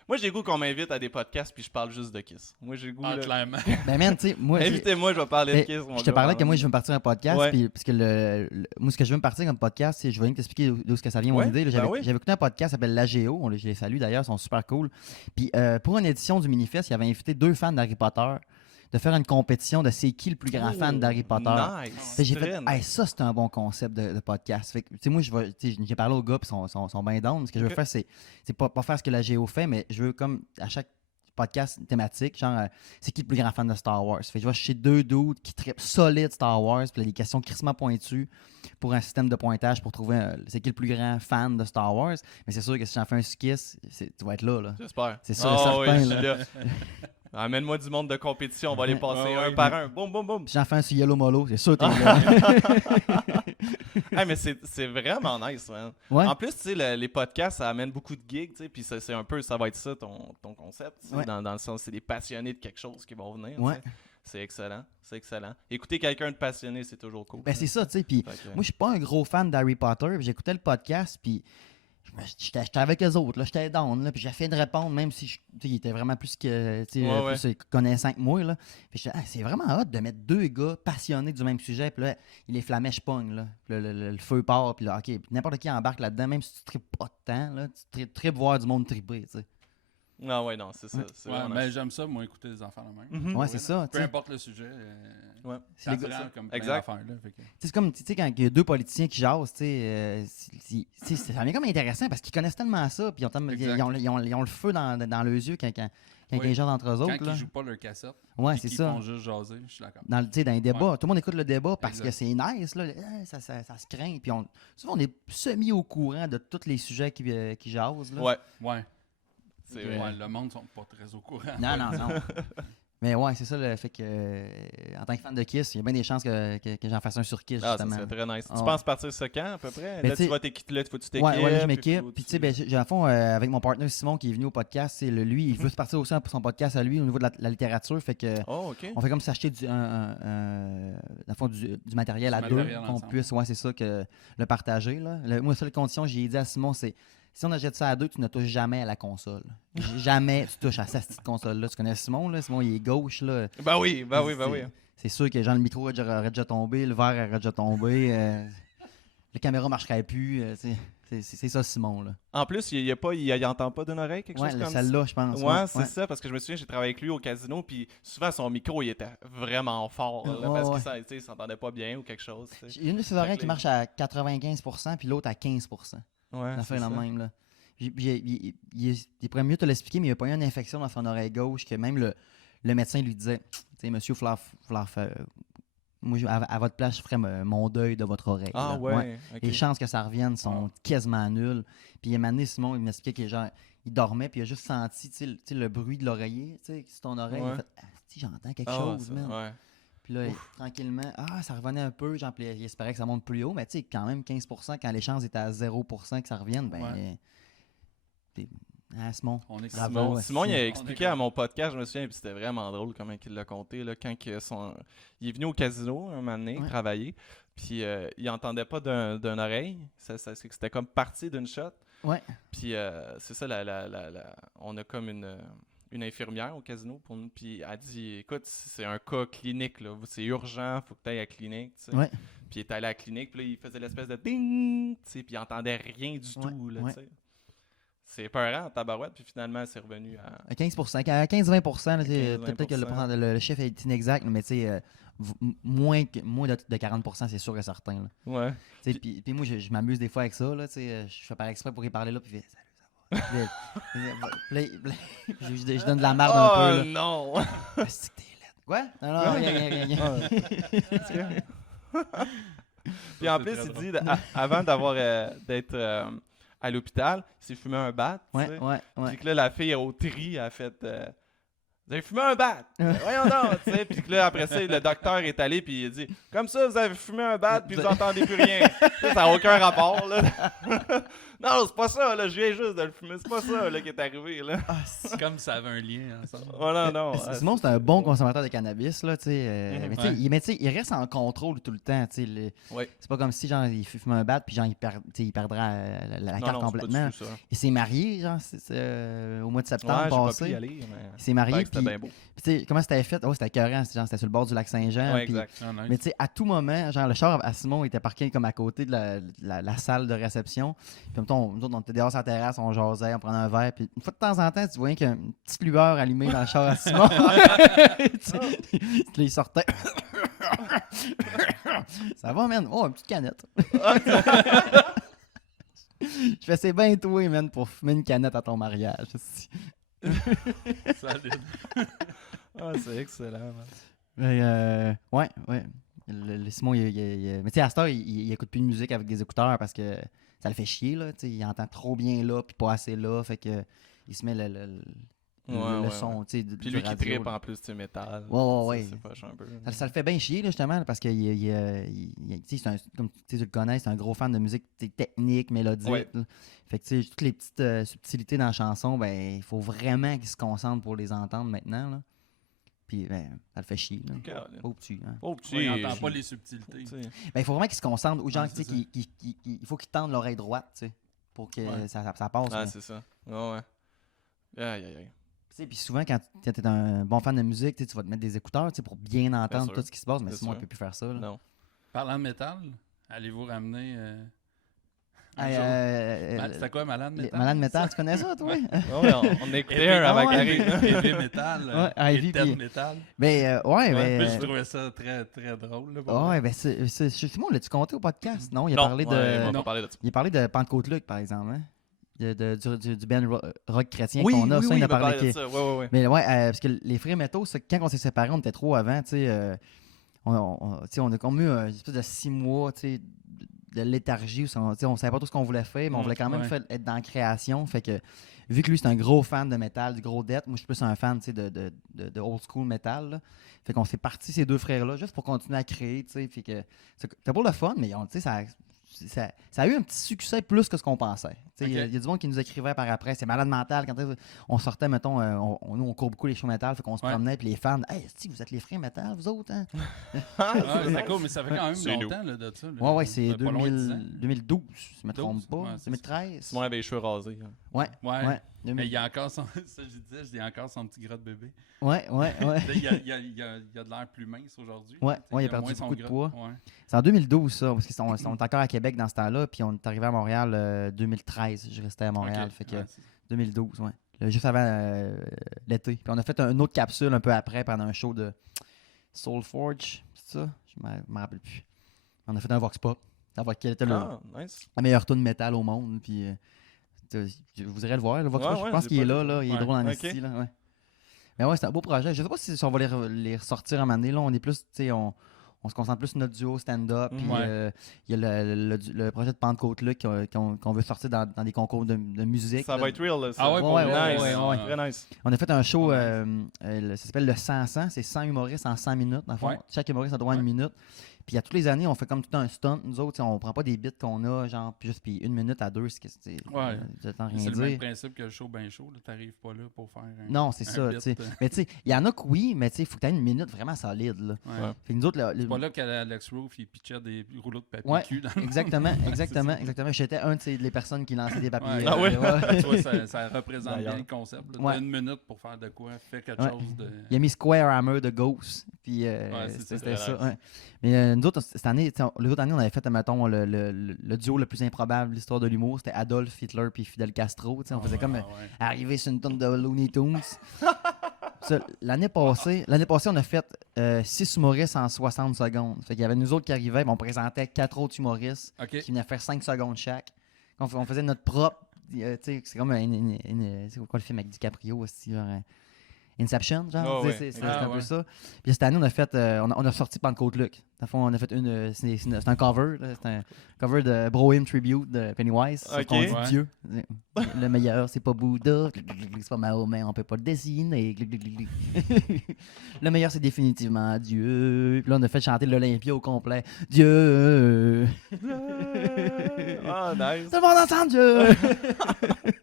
Moi, j'ai le goût qu'on m'invite à des podcasts puis je parle juste de Kiss. Moi, j'ai le goût. Ah, là. clairement. Ben, man, tu sais, moi. Invitez-moi, je vais parler de Mais Kiss. mon je te gars. parlais que moi, je veux me partir un podcast. Ouais. Puis, parce que moi, ce que je veux me partir comme podcast, c'est je vais t'expliquer d'où ce que ça vient, mon Ouais, idée. Là, ben J'avais oui. j'avais écouté un podcast qui s'appelle l'AGO. Je les salue d'ailleurs, ils sont super cool. Puis, pour une édition du Minifest, il avait invité 2 fans d'Harry Potter de faire une compétition de c'est qui le plus grand fan d'Harry Potter. Nice. Fait que j'ai Très fait, nice. hey, ça, c'est un bon concept de podcast. Fait que, tu sais, moi, j'ai parlé aux gars, puis ils sont bien down. Ce que je veux Ok. faire, c'est pas faire ce que la Géo fait, mais je veux, comme, à chaque podcast thématique, genre, c'est qui le plus grand fan de Star Wars? Fait que je vais chez 2 dudes qui trippent solide Star Wars, puis là, des questions crissement pointues pour un système de pointage pour trouver c'est qui le plus grand fan de Star Wars. Mais c'est sûr que si j'en fais un skis, tu vas être là. J'espère. C'est sûr et Ah certain, oui, je suis là. là. Amène-moi du monde de compétition. On va les passer Ah un oui. par un. Boum, boum, boum. Si j'en fais un sur Yellow Molo, c'est sûr que t'es là. Hey, mais c'est vraiment nice, man. Ouais. En plus, tu sais, les podcasts, ça amène beaucoup de gigs, tu sais, puis c'est un peu, ça va être ça ton concept, tu sais, Ouais. dans le sens, c'est des passionnés de quelque chose qui vont venir, tu Ouais. sais. C'est excellent, c'est excellent. Écouter quelqu'un de passionné, c'est toujours cool. Ben, c'est ça, tu sais. Puis Fait que- moi, je suis pas un gros fan d'Harry Potter. Puis j'écoutais le podcast, puis j'étais avec eux autres, là, j'étais down, là, puis j'ai fait de répondre, même si tu sais, il était vraiment plus que tu sais, Ouais, plus connaissant que moi. Là. Puis j'étais, ah, c'est vraiment hot de mettre 2 gars passionnés du même sujet, puis là, il les flamèches pogne, là. Puis là, le feu part, puis là, ok, puis n'importe qui embarque là-dedans, même si tu tripes pas de temps, là, tu tripes voir du monde triper, tu sais. Ah ouais, non, c'est ça. C'est Ouais, vraiment mais nice. j'aime ça, moi, écouter les enfants la même. Mhm. Ouais, c'est ça, tu Peu sais. importe le sujet. Ouais. C'est les gars- ça comme plein Exact. d'affaires, là, fait que- C'est comme, tu sais, quand il y a 2 politiciens qui jasent, tu sais, ça devient comme intéressant parce qu'ils connaissent tellement ça, puis Exact. ils ont le feu dans leurs yeux quand Oui. ils jasent entre eux Quand autres. Là. ils jouent pas leur cassette, Ouais, puis c'est qu'ils ça. font juste jaser, je suis d'accord. Dans les débats, tout le monde écoute le débat parce Exact. que c'est nice, là. Ça se craint. Puis souvent, on est semi au courant de tous les sujets qui jasent. Là. Ouais, Ouais. c'est vrai. Ouais, le monde sont pas très au courant. Non, non, non. Mais ouais, c'est ça le fait que, en tant que fan de Kiss, il y a bien des chances que j'en fasse un sur Kiss, Ah, ça justement. serait très nice. Ah, Tu ouais. penses partir ce quand, à peu près? Ben, Là, tu sais- tu vas t'équiper, là, faut que tu t'équipes. Ouais, là, je puis m'équipe. faut- Puis, tu sais, ben, j'ai à fond, avec mon partenaire Simon qui est venu au podcast, lui, il veut se partir aussi pour son podcast à lui au niveau de la littérature. Fait que, Oh, OK. on fait comme s'acheter dans le fond, du matériel Du à deux, matériel qu'on ensemble. puisse, ouais, c'est ça, que le partager. Là. Moi, la seule condition, j'ai dit à Simon, c'est si on achète ça à deux, tu ne touches jamais à la console. Jamais tu touches à cette petite console-là. Tu connais Simon, là? Simon, il est gauche, là. Ben oui, ben oui, ben oui. C'est sûr que genre, le micro aurait déjà tombé, le verre aurait déjà tombé, la caméra marcherait plus. C'est ça, Simon, là. En plus, il entend pas d'une oreille, quelque Ouais, chose comme celle-là, je pense. Ouais, c'est ça, parce que je me souviens, j'ai travaillé avec lui au casino, puis souvent son micro, il était vraiment fort, là, Ouais, parce ouais. que ça, tu sais, il s'entendait pas bien ou quelque chose. Tu sais. Il y a une de ses oreilles qui marche à 95%, puis l'autre à 15%. Ouais, Ça c'est fait la ça. même, là. Il pourrait mieux te l'expliquer, mais il a pas eu une infection dans son oreille gauche que même le médecin lui disait, tu sais, monsieur, moi, à votre place, je ferais mon deuil de votre oreille. Ah là. ouais, ok. Les chances que ça revienne sont quasiment nulles. Puis il m'a amené Simon, il m'expliquait que genre, il dormait, puis il a juste senti tu sais, le bruit de l'oreiller, tu sais, sur ton oreille. Il a Ouais. fait, si j'entends quelque Ah, chose, ça, man. ouais. Puis là, tranquillement, ça revenait un peu. Genre, puis il espérait que ça monte plus haut, mais tu sais, quand même 15%, quand les chances étaient à 0% que ça revienne, ben. Ouais. Simon. On est Bravo, Simon, ouais, Simon, il si. a On expliqué est à mon podcast, je me souviens, puis c'était vraiment drôle comment il l'a conté, là, quand il est venu au casino un moment donné, Ouais. travailler, puis il entendait pas d'une oreille, c'était comme parti d'une shot. Ouais. Puis c'est ça, on a comme une infirmière au casino pour nous, puis elle dit, écoute, c'est un cas clinique, là, c'est urgent, faut que tu ailles à la clinique, tu sais. Ouais. Puis il est allé à la clinique, puis là, il faisait l'espèce de ding, tu sais, puis il entendait rien du Ouais, tout, là, ouais. tu sais. C'est peurant en tabarouette, puis finalement, c'est revenu à... À 15%. À 15-20%, là, 15-20%. peut-être que le chiffre est inexact, mais tu sais, moins de 40%, c'est sûr et certain. Là. Ouais. Tu sais, puis moi, je m'amuse des fois avec ça. Là, tu sais, je fais par exprès pour y parler là, puis il fait salut, ça va. Puis là, je donne de la merde un peu. Là. Non! Ah, c'est que t'es laide. Quoi? Non, rien. Puis en c'est plus, très il drôle. dit, avant d'être à l'hôpital, il s'est fumé un bat, tu sais. Ouais. Puis que là, la fille au tri a fait vous avez fumé un bat! Voyons donc! Tu sais. Puis que là, après ça, le docteur est allé puis il a dit comme ça, vous avez fumé un bat puis vous entendez plus rien. Ça n'a aucun rapport, là. Non, c'est pas ça, là. Je viens juste de le fumer. C'est pas ça, là, qui est arrivé, là. C'est comme ça avait un lien ensemble. Oh non, non. Simon, c'est un bon consommateur de cannabis, là, tu sais. Mhm. Mais tu sais, il reste en contrôle tout le temps, tu sais. Ouais. C'est pas comme si, genre, il fume un bat, puis genre, il perdra la Non, carte non, c'est complètement. pas du tout ça. Il s'est marié, genre, au mois de septembre Ouais, j'ai pas pu passé. y aller, mais... Il s'est marié, C'était puis bien beau. tu sais, comment c'était fait? Oh, c'était écœurant, c'était sur le bord du lac Saint-Jean. Ouais, puis- exact. Ah, nice. Mais tu sais, à tout moment, genre, le char à Simon était parqué comme à côté de la salle de réception. Puis, mettons, nous autres, on était dehors sur la terrasse, on jasait, on prenait un verre. Puis, une fois de temps en temps, tu voyais qu'il y a une petite lueur allumée dans le char à Simon. Il sortait. Ça va, man? Oh, une petite canette. Je fais, c'est bien toi, man, pour fumer une canette à ton mariage. Solide. Ah, c'est excellent, man. Mais, ouais. Le Simon, mais tu sais, à cette heure, il écoute plus de musique avec des écouteurs parce que ça le fait chier, là. Tu sais, il entend trop bien là, puis pas assez là. Fait que il se met le Ouais. son, tu sais, Puis du lui qui radio, trippe là. en plus, tu sais, métal. Ouais. C'est poche un peu. Ça le fait bien chier, là, justement, là, parce que tu sais, comme tu le connais, c'est un gros fan de musique tu sais, technique, mélodique. Ouais. Là. Fait que, tu sais, toutes les petites subtilités dans la chanson, ben, il faut vraiment qu'il se concentre pour les entendre maintenant, là. Puis, ben, ça le fait chier, là. Caroline. Au petit, hein. Oh, petit. Ouais, il n'entend pas les subtilités. Tu sais. Ben, il faut vraiment qu'il se concentre, ou genre, Ouais, tu sais, c'est il faut qu'il tende l'oreille droite, tu sais, pour que Ouais. ça passe. Ah, mais- c'est ça. Ouais. Aïe. Tu sais, puis souvent, quand tu es un bon fan de musique, tu sais, tu vas te mettre des écouteurs, tu sais, pour bien entendre sûr. tout ce qui se passe, mais Bien Simon, il sûr. peut plus faire ça, là. Non. Parlant de métal, allez-vous ramener. un Hey, jour? C'était quoi, Malade Métal? Malade Métal, tu connais ça, toi? Ouais, on a écouté un Ah avant ouais. qu'il arrive. Heavy Metal. Ouais, Heavy, et Death puis- Metal. Ben, ouais, Ouais, ben. je trouvais ça très, très drôle. Là, pour Ouais, moi. ben, Simon, l'as-tu compté au podcast? Non, il a Non, parlé ouais, de. on va Non. pas parler de ça. Il a parlé de Pentecôte-Luc, par exemple, hein? Du band rock chrétien Oui, qu'on a. oui, Ça, oui, il il a m'a parlé. parlé de ça. Ouais. Mais ouais, parce que les frères métaux, quand on s'est séparés, on était trop avant, tu sais. On a comme eu une espèce de 6 mois, tu sais, de léthargie. On savait pas tout ce qu'on voulait faire, mais on voulait quand même être dans la création. Fait que, vu que lui, c'est un gros fan de métal, du gros death, moi, je suis plus un fan de old school metal. Là. Fait qu'on s'est partis, ces deux frères-là, juste pour continuer à créer. Fait que c'était pour le fun, mais ça a eu un petit succès plus que ce qu'on pensait. Il y a du monde qui nous écrivait par après, c'est malade mental. Quand on sortait, mettons, nous on court beaucoup les shows métal, fait qu'on se promenait, puis les fans, hey, vous êtes les frères métal, vous autres, hein? C'est cool, mais ça fait quand même longtemps là, de ça. Là. Ouais, c'est 2012, si je ne me trompe pas. 2013. Simon avait les cheveux rasés. Hein. Ouais. Mais il y a encore son. Ça, je dis encore son petit gras de bébé. Ouais. Il y a de l'air plus mince aujourd'hui. Ouais, il a perdu beaucoup de poids. Ouais. C'est en 2012, ça, parce qu'on est encore à Québec dans ce temps-là, puis on est arrivé à Montréal 2013. Je restais à Montréal, fait que 2012, ouais. Juste avant l'été. Puis on a fait une autre capsule un peu après pendant un show de Soulforge, c'est ça? Je me rappelle plus. On a fait un Vox Pop. Quel était la meilleure tune métal au monde, puis vous irez le voir, le Vox Pop. Je pense qu'il est là, il est drôle en esti, là, ouais. Mais ouais, c'est un beau projet. Je sais pas si on va les ressortir à un moment donné. Là, on est plus, on se concentre plus sur notre duo stand-up. Puis il y a le projet de Pentecôte-là qu'on veut sortir dans des concours de musique. Ça va être real, là. Ça. Ah ouais, très nice. On a fait un show, ça s'appelle le 100-100. C'est 100 humoristes en 100 minutes. Dans le fond. Ouais. Chaque humoriste a droit à une minute. Puis à toutes les années, on fait comme tout un stunt. Nous autres, on prend pas des bits qu'on a, genre, puis une minute à deux, c'est rien le même principe que le show ben chaud. T'arrives pas là pour faire un. Non, c'est ça. Mais tu sais, il y en a que oui, mais il faut que tu aies une minute vraiment solide. Là. Ouais. Fait que nous autres, c'est pas là qu'Alex Roof il pitchait des rouleaux de papier cul dans le exactement. J'étais un des personnes qui lançait des papiers. Ah ouais? Tu vois, ça représente bien le concept. T'as une minute pour faire de quoi, faire quelque chose de. Il a mis Square Hammer de Ghost. Puis c'était ça. Ouais. Mais nous autres, cette année, les autres années, on avait fait, mettons, le duo le plus improbable de l'histoire de l'humour. C'était Adolf Hitler puis Fidel Castro. On faisait comme arriver sur une tonne de Looney Tunes. L'année passée, on a fait 6 humoristes en 60 secondes. Fait qu'il y avait nous autres qui arrivaient, on présentait 4 autres humoristes qui venaient faire 5 secondes chaque. On faisait notre propre. C'est comme c'est quoi le film avec DiCaprio aussi, genre, Inception, genre, c'est un peu ça. Puis cette année, on a fait, on a sorti Pentecôte-Luc. Dans le fond, on a fait c'est un cover, c'est un cover de Bro-Hymn Tribute de Pennywise. Sauf qu'on dit Dieu. Le meilleur, c'est pas Bouddha, c'est pas Mahomet, on peut pas le dessiner. Le meilleur, c'est définitivement Dieu. Puis là, on a fait chanter l'Olympia au complet. Dieu. Ah, nice. Tout le monde entend Dieu.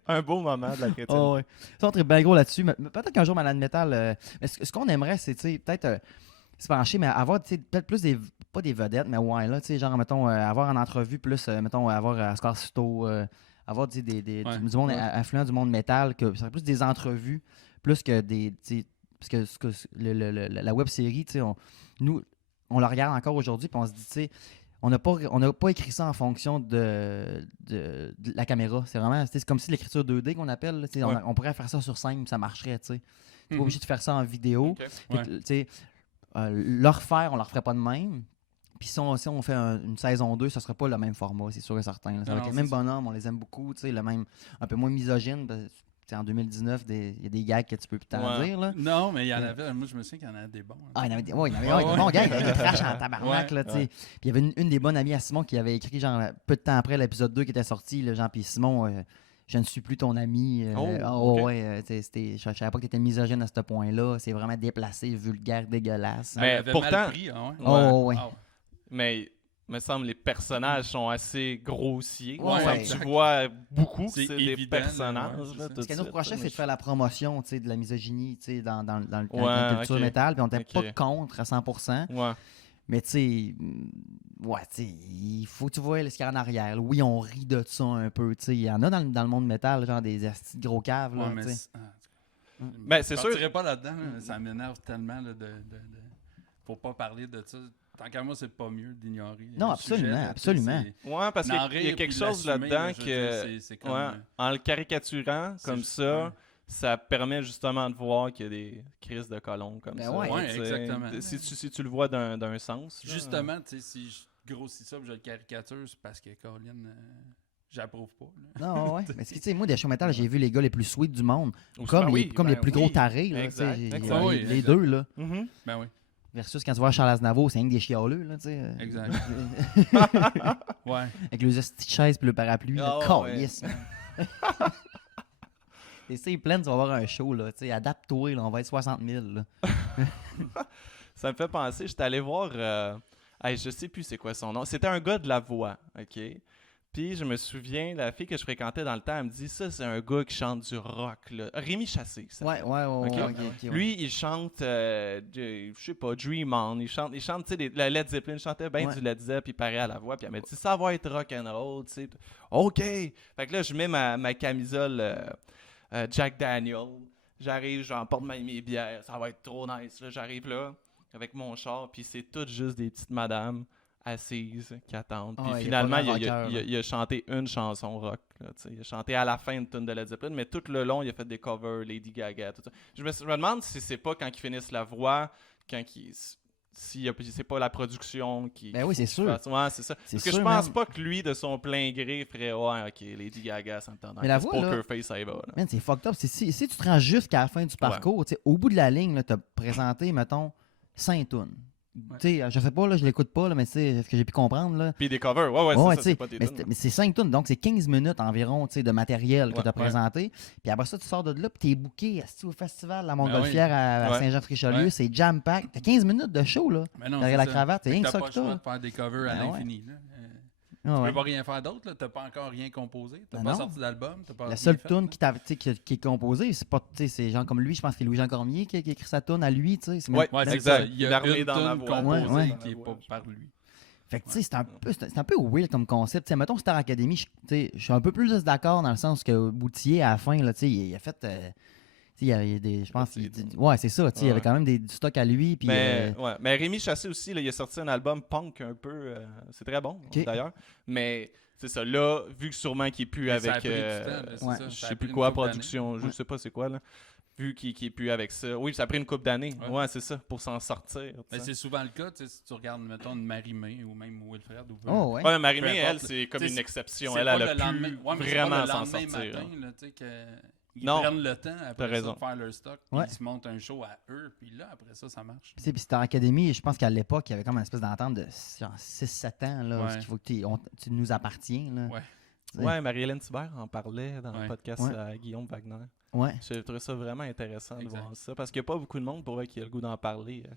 Un beau moment de la chrétienne. Oh, ouais. Ça, on est bien gros là-dessus. Mais peut-être qu'un jour, Malade Metal, ce qu'on aimerait, c'est peut-être se pencher, mais avoir peut-être plus pas des vedettes, mais ouais, là, genre, mettons, avoir en entrevue plus, mettons, avoir Oscar Suto, avoir du monde influent du monde métal, que ce serait plus des entrevues, plus que des. Parce que la web série, nous, on la regarde encore aujourd'hui, puis on se dit, tu sais, on n'a pas écrit ça en fonction de la caméra. C'est vraiment, c'est comme si l'écriture 2D qu'on appelle. On pourrait faire ça sur scène, ça marcherait. Tu n'es pas obligé de faire ça en vidéo. Le refaire, on ne le referait pas de même. Puis si on fait une saison 2, ce ne serait pas le même format, c'est sûr et certain. Avec les mêmes bonhommes, on les aime beaucoup. Le même, un peu moins misogyne. En 2019, il y a des gags que tu peux plus t'en dire. Là. Non, mais il y en avait. Moi, je me souviens qu'il y en avait des bons. Hein. Ah, il y en avait des bons gags. Il y trash en tabarnak. Là, Puis il y avait une des bonnes amies à Simon qui avait écrit, genre, peu de temps après l'épisode 2 qui était sorti. Là, genre, puis Simon, je ne suis plus ton ami. Je savais pas que tu étais misogyne à ce point-là. C'est vraiment déplacé, vulgaire, dégueulasse. Mais pourtant. Mal pris, Mais. Me semble les personnages sont assez grossiers. Ouais. Tu vois beaucoup c'est des évident, personnages. Ce qui nous reprochait, c'est de faire la promotion de la misogynie dans la culture métal. Puis on n'était pas contre à 100%. Ouais. Mais tu sais, il faut que tu vois ce qu'il y a en arrière. Là. Oui, on rit de ça un peu. Il y en a dans le monde métal, genre des astis de gros caves. Là, mais c'est sûr. Je ne pas là-dedans. Là, ça m'énerve tellement là, faut pas parler de ça. Tant qu'à moi, c'est pas mieux d'ignorer. Non, absolument. Ouais, parce qu'il y a quelque chose là-dedans que, c'est comme, en le caricaturant comme ça, ça permet justement de voir qu'il y a des crises de colons comme ça. Oui, exactement. Si tu le vois d'un sens. Justement, si je grossis ça et je le caricature, c'est parce que Colin, j'approuve pas. Là. Non, ouais. Mais tu sais, moi, des shows métal, j'ai vu les gars les plus sweet du monde. Aussi, comme les plus gros tarés. Là, exact. Les deux, là. Ben oui. Versus quand tu vois Charles Aznavour, c'est rien que des chialeux, là, tu sais. Exact. Ouais. Avec les petites chaises puis le parapluie. Ah, Là, ouais. câlisse, man. Et c'est plein, tu vas avoir un show, là, tu sais. Adapte-toi, là, on va être 60 000, là. Ça me fait penser, j'étais allé voir, je sais plus c'est quoi son nom. C'était un gars de La Voix, OK? Puis je me souviens, la fille que je fréquentais dans le temps, elle me dit, ça, c'est un gars qui chante du rock, là. Rémi Chassé, ça. Ouais. Ok. ok, Lui, il chante, je sais pas, Dream On, il chante tu sais, la Led Zeppelin, il chantait bien Ouais. du Led Zeppelin, il paraît à la voix, puis elle m'a dit, ça va être rock and roll, tu sais. OK! Fait que là, je mets ma camisole Jack Daniel, j'arrive, j'emporte mes bières, ça va être trop nice, là, j'arrive là, avec mon char, puis c'est tout juste des petites madames assises qui attendent. Puis Ouais, finalement, il y a pas grand rocker, il a chanté une chanson rock. Là, il a chanté à la fin une tune de Led Zeppelin, mais tout le long, il a fait des covers, Lady Gaga, tout ça. Je me demande si c'est pas quand ils finissent la voix, si c'est pas la production qui. Ben oui, c'est sûr. Ouais, c'est ça. C'est Parce que sûr, je pense man. pas que lui, de son plein gré, ferait ouais, ok, Lady Gaga, ça me tente. Mais la voix, là- Poker Face, ça y va. Là. Man, c'est fucked up. Si tu te rends jusqu'à la fin du parcours, tu sais, au bout de la ligne, tu as présenté, mettons, 5 tunes. Ouais. Tu sais, je sais pas, là, je l'écoute pas, là, mais tu sais, ce que j'ai pu comprendre, là. Puis des covers, ouais, Ouais, c'est ça, tu sais, c'est pas des mais, tunes. mais c'est 5 tunes, donc c'est 15 minutes environ, tu sais, de matériel que Ouais, tu as ouais. présenté. Puis après ça, tu sors de là, puis t'es booké au festival de la Montgolfière à Ouais. Saint-Jean-Richelieu. Ouais. C'est jam-pack. T'as 15 minutes de show, là. Mais non, Derrière c'est la ça. cravate, c'est Fait rien que que ça t'as que pas le choix t'as. de faire des covers à Ben ouais. l'infini. Là. Ah Tu ouais. peux pas rien faire d'autre, là. T'as pas encore rien composé. T'as Ben pas non. sorti d'album. T'as pas La rien seule fait, tune là. qui est composée, c'est pas, tu sais, c'est gens comme lui, je pense que c'est Louis-Jean Cormier qui a écrit sa tune à lui, tu sais. c'est Ouais, Ouais, c'est exact. ça. Il y Il a a remis une dans la tune voix. composée Ouais. qui est pas par lui. Fait que, tu sais, c'est un peu weird comme concept. Tu sais, mettons Star Academy, tu sais, je suis un peu plus d'accord dans le sens que Boutier, à la fin, là, tu sais, il a fait. Tu sais, il y a des. Je pense. Ouais, c'est ça. Tu sais, il y avait Ouais. quand même du stock à lui. Puis, Mais Rémi Chassé aussi, là, il a sorti un album punk un peu. C'est très bon, Ok. d'ailleurs. Mais c'est ça. Là, vu que sûrement qu'il est plus Mais ça a avec. pris du temps, là, c'est ouais. ça. Je Ça a sais pris plus une quoi, couple d'années. production, je Ouais. sais pas c'est quoi, là. Vu qu'il est plus avec ça. Oui, ça a pris une couple d'années. Ouais. Ouais, c'est ça, pour s'en sortir. tu Mais sais. c'est souvent le cas, tu sais, si tu regardes, mettons, une Marie-Mé ou même Wilfred. Ou Oh, ouais. Ouais, Marie-Mé, Peu elle, importe. c'est comme T'sais, une exception. c'est Elle, pas elle a le lendemain- pu ouais, mais c'est vraiment pas le s'en lendemain sortir. matin, là, tu sais, qu'ils Non. prennent le temps après ça raison. de faire leur stock, puis Ouais. ils se montent un show à eux, puis là, après ça, ça marche. Puis, tu sais, puis Star Academy, je pense qu'à l'époque, il y avait comme une espèce d'entente de genre 6-7 ans, là, où Ouais. il faut que tu nous appartiens, là. Ouais. Tu sais. Ouais, Marie-Hélène Thibert en parlait dans le Ouais. podcast Ouais. à Guillaume Wagner. Ouais. J'ai trouvé ça vraiment intéressant de Exact. voir ça parce qu'il n'y a pas beaucoup de monde pour vrai qui a le goût d'en parler. Tu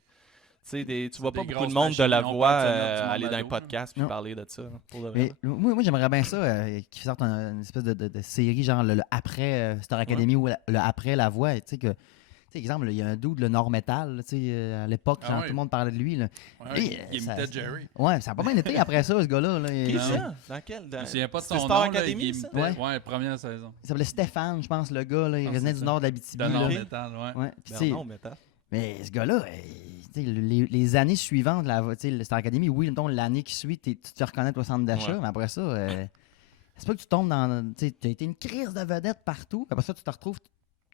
sais, tu vois des pas beaucoup grosses de monde de la machines, on voix peut mettre du monde aller à dans un dos, podcast puis Non. parler de ça. Pour de vrai. Mais moi j'aimerais bien ça, qu'ils sortent une espèce de série, genre le après Star Academy ou le après La Voix. Tu sais, que. Tu sais, exemple, il y a un dude, le Nord Metal, tu sais, à l'époque, Ah genre, ouais. tout le monde parlait de lui. Là. Ouais, Lui, il ça- imitait Jerry. Ouais, ça a pas bien été après ça, ce gars-là. Là. Qui Il, ça? Dans quel? Je me souviens pas de C'est son Star nom, là, Academy, il ça? imitait- Ouais. Ouais, première saison. il s'appelait Stéphane, je pense, le gars. Là. Il Ah, revenait c'est du ça. nord de l'Abitibi. De Nord là. Metal, ouais. Ouais. Puis, tu sais, Non, mais attends. mais ce gars-là, tu sais, les années suivantes, tu sais, le Star Academy, oui, mettons, l'année qui suit, tu te fais reconnaître au centre d'achat, Ouais. mais après ça, c'est pas que tu tombes dans. Tu sais, as été une crise de vedette partout. Après ça, tu te retrouves.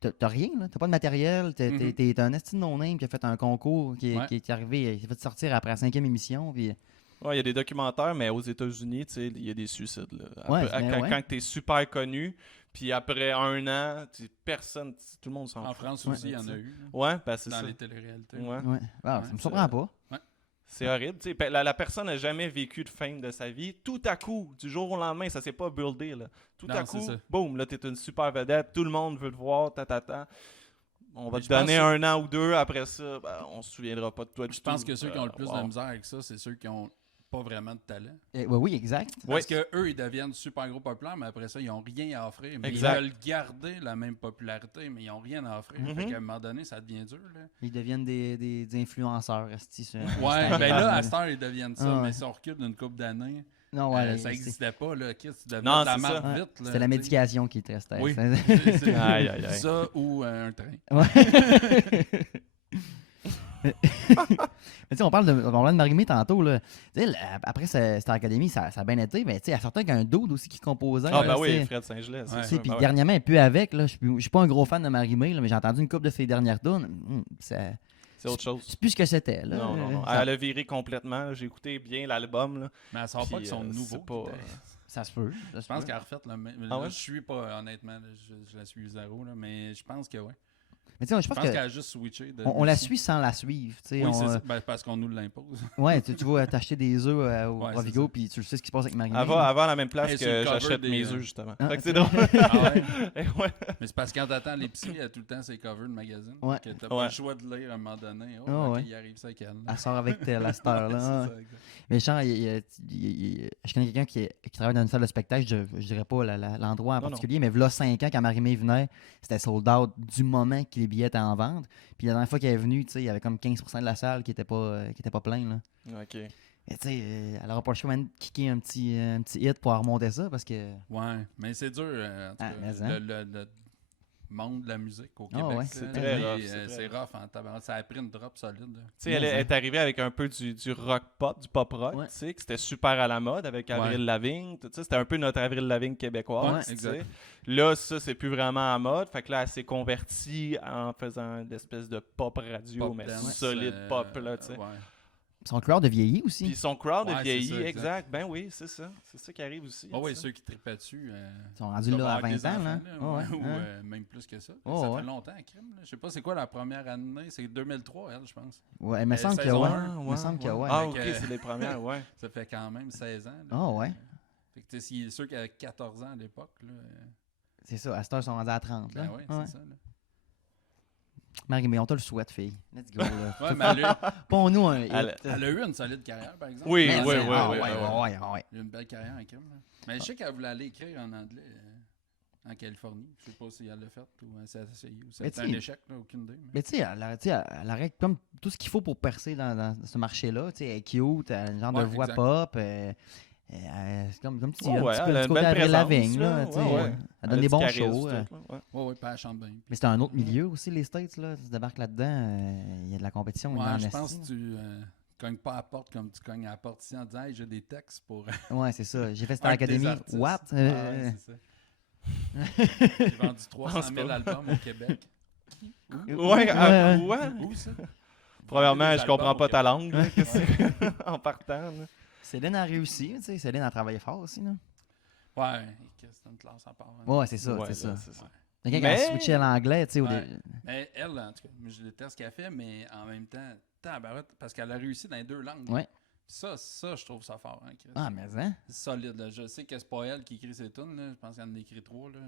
T'as rien, là. T'as pas de matériel. T'es un esti de no-name qui a fait un concours qui Ouais. est arrivé. Il s'est fait sortir après la 5e émission. Puis, Ouais, il y a des documentaires, mais aux États-Unis, tu sais, il y a des suicides. Là. Ouais, Après- mais quand ouais. quand t'es super connu, puis après un an, personne, tout le monde s'en En fout. France Ouais. aussi, il y en a eu. là, Ouais, ben c'est Dans ça. les téléréalités. Ouais. ouais. Ah, ça me c'est- surprend pas. C'est horrible. Tu sais, la personne n'a jamais vécu de fame de sa vie. Tout à coup, du jour au lendemain, ça s'est pas buildé. Là. Tout Non, à c'est coup, ça. boum, là, t'es une super vedette. Tout le monde veut te voir. On va Mais te je pense donner que- un an ou deux. Après ça, ben, on se souviendra pas de toi du Je pense tout. que ceux qui ont le plus wow. de misère avec ça, c'est ceux qui ont pas vraiment de talent. Oui, exact. Parce que eux, ils deviennent super gros populaires, mais après ça, ils n'ont rien à offrir. Mais Exact. ils veulent garder la même popularité, mais ils n'ont rien à offrir. Mhm. Fait qu'à un moment donné, ça devient dur. Là. Ils deviennent des influenceurs. Esti, sur Ouais, Instagram, ben là, à là. cette heure, ils deviennent ça. Ah ouais. Mais si on recule d'une couple d'années, Non, ouais, ça c'est- n'existait pas. Là. Qu'est-ce que tu devais Non, mettre la c'est ça. marque ouais, vite. là, C'était la tu sais. médication qui te restait. Oui. Ça- C'est Aïe, aïe, aïe. ça ou un train. Ouais. Mais tu sais, on parle de Marie-Mé tantôt. Là. Tu sais, après Star Academy, ça a bien été. Mais tu sais, elle sortait avec un dude aussi qui composait. Ah, là, ben tu sais. oui, Fred Saint-Gelais. c'est Ouais. Tu sais, ça. puis Ben ouais. dernièrement, elle est plus avec. Là. Je suis pas un gros fan de Marie-Mé, là, mais j'ai entendu une couple de ses dernières tunes. C'est autre chose. C'est plus ce que c'était. Là. Non, non, non. Ça, Elle a viré complètement. J'ai écouté bien l'album. Là. Mais elle sort pas Puis, de son nouveau. c'est pas, ça se peut. Je pense qu'elle a refait le même. Ah Là, ouais? je suis pas, honnêtement, là, je la suis zéro, là, mais je pense que oui. Mais tu sais, je Je pense pense qu'elle que a juste switché. on la suit sans la suivre. Tu sais, Oui, c'est ça. Ben, parce qu'on nous l'impose. Ouais, tu vas t'acheter des œufs au Ouais, c'est Rovigo, ça. puis tu sais ce qui se passe avec Marie. Elle va à la même place Hey, sur le que cover j'achète des, mes œufs, justement. Ah, Fait que c'est c'est drôle. Ah ouais? Ouais. Mais c'est parce que quand t'attends à l'épicerie, il y a tout le temps ses covers de magazine. Ouais. Que t'as pas Ouais. le choix de lire à un moment donné. Oh, Ah, ok, ouais. il arrive ça avec elle. Elle sort avec tel à cette heure-là. C'est ça, exact. Mais genre, je connais quelqu'un qui travaille dans une salle de spectacle, je dirais pas l'endroit en Non, particulier, mais là 5 ans, quand Marie-Mé venait, c'était sold out du moment que les billets étaient en vente. Puis la dernière fois qu'elle est venue, tu sais, il y avait comme 15% de la salle qui était pas pleine. Là. OK. Et tu sais, elle aura pas le choix même de kicker un petit hit pour remonter ça parce que. Ouais, mais c'est dur. En tout Ah, cas, mais hein. le monde de la musique au Ah, Québec, ouais, là, c'est très il- rough, c'est très c'est rough en tabarouette. Ça a pris une drop solide. Là. Tu sais, elle est arrivée avec un peu du rock pop, du pop rock, Ouais. tu sais, que c'était super à la mode avec Avril Ouais. Lavigne. Tu sais, c'était un peu notre Avril Lavigne québécoise. Ouais, tu sais. exact. Là, ça, c'est plus vraiment à mode. Fait que là, elle s'est convertie en faisant une espèce de pop radio, Pop mais dance, solide pop, là, tu sais. Ouais. Son crowd de vieilli aussi. Puis son crowd Ouais, est c'est vieilli, ça, exact. exact. Ben oui, c'est ça. C'est ça qui arrive aussi. Ah oui, tu sais. ceux qui tripaient dessus. Ils sont rendus doivent là à avoir 20 des ans. enfants, Là. là, Ouais, ouais, ou ouais. même plus que ça. Oh, Ça ouais. fait longtemps, crime. Là. Je sais pas c'est quoi la première année. C'est 2003, elle, je pense. Ouais, il me semble que saison ouais. un, Il me semble que ouais. Ah, Fait ok, que- c'est les premières, ouais. Ça fait quand même 16 ans. là. Ah, ouais. Fait que tu sais, s'il est sûr qu'il avait 14 ans à l'époque. Là, C'est ça, à cette heure, ils sont rendus à 30. Là. ben ouais, Ouais. c'est ça. Là. Marie-Mé, on te le souhaite, fille. Let's go. Là. Ouais, mais elle a, Pons-nous un hit. elle a eu une solide carrière, par exemple. Oui, Mais oui, c'est- oui, ah, oui, ouais, oui. ouais, ouais. Elle a eu une belle carrière en crime. Là. Mais je sais qu'elle voulait aller écrire en anglais en Californie. Je sais pas si elle l'a fait ou elle s'est essayée ou Mais c'est un tu sais- échec, là, aucune idée. Mais tu sais, elle aurait comme tout ce qu'il faut pour percer dans ce marché-là. Tu sais, elle est cute, elle a un genre de Ouais, voix exact. pop. C'est comme tu dis, Ouais, un ouais, petit peu elle a du une côté belle Avril présence, Lavigne. là. Là, tu sais, Ouais, ouais. Elle donne des a bons du charisme, shows. tout, là, ouais. Ouais, ouais, puis elle chante bien. Mais c'est un autre milieu aussi, les States. Là. Tu débarques là-dedans, il y a de la compétition. il y en a Ouais, en je esti, pense là. que tu cognes pas à la porte comme tu cognes à la porte ici en disant hey, j'ai des textes pour. Ouais, c'est ça. J'ai fait Star un de tes Academy. artistes. What? Ah ouais, c'est ça. J'ai vendu 300 000 albums au Québec. Ouais, Ouais. quoi? Où ça? Premièrement, Des je comprends albums pas au ta Québec. langue, là, qu'est-ce que- en partant. là. Céline a réussi. Tu sais, Céline a travaillé fort aussi. Là. Ouais, c'est une classe à part. hein. Ouais, c'est ça. Ouais, c'est là, ça. c'est ça. Quelqu'un qui a Mais- switché à l'anglais. Tu sais, Ouais. Mais elle, en tout cas, moi, je déteste ce qu'elle fait, mais en même temps, tabarouette, parce qu'elle a réussi dans les deux langues. Ouais. Ça, je trouve ça fort. Hein, Chris. Ah, mais hein? C'est solide. Là. Je sais que c'est pas elle qui écrit ses tunes. Là. Je pense qu'elle en a écrit 3. Là.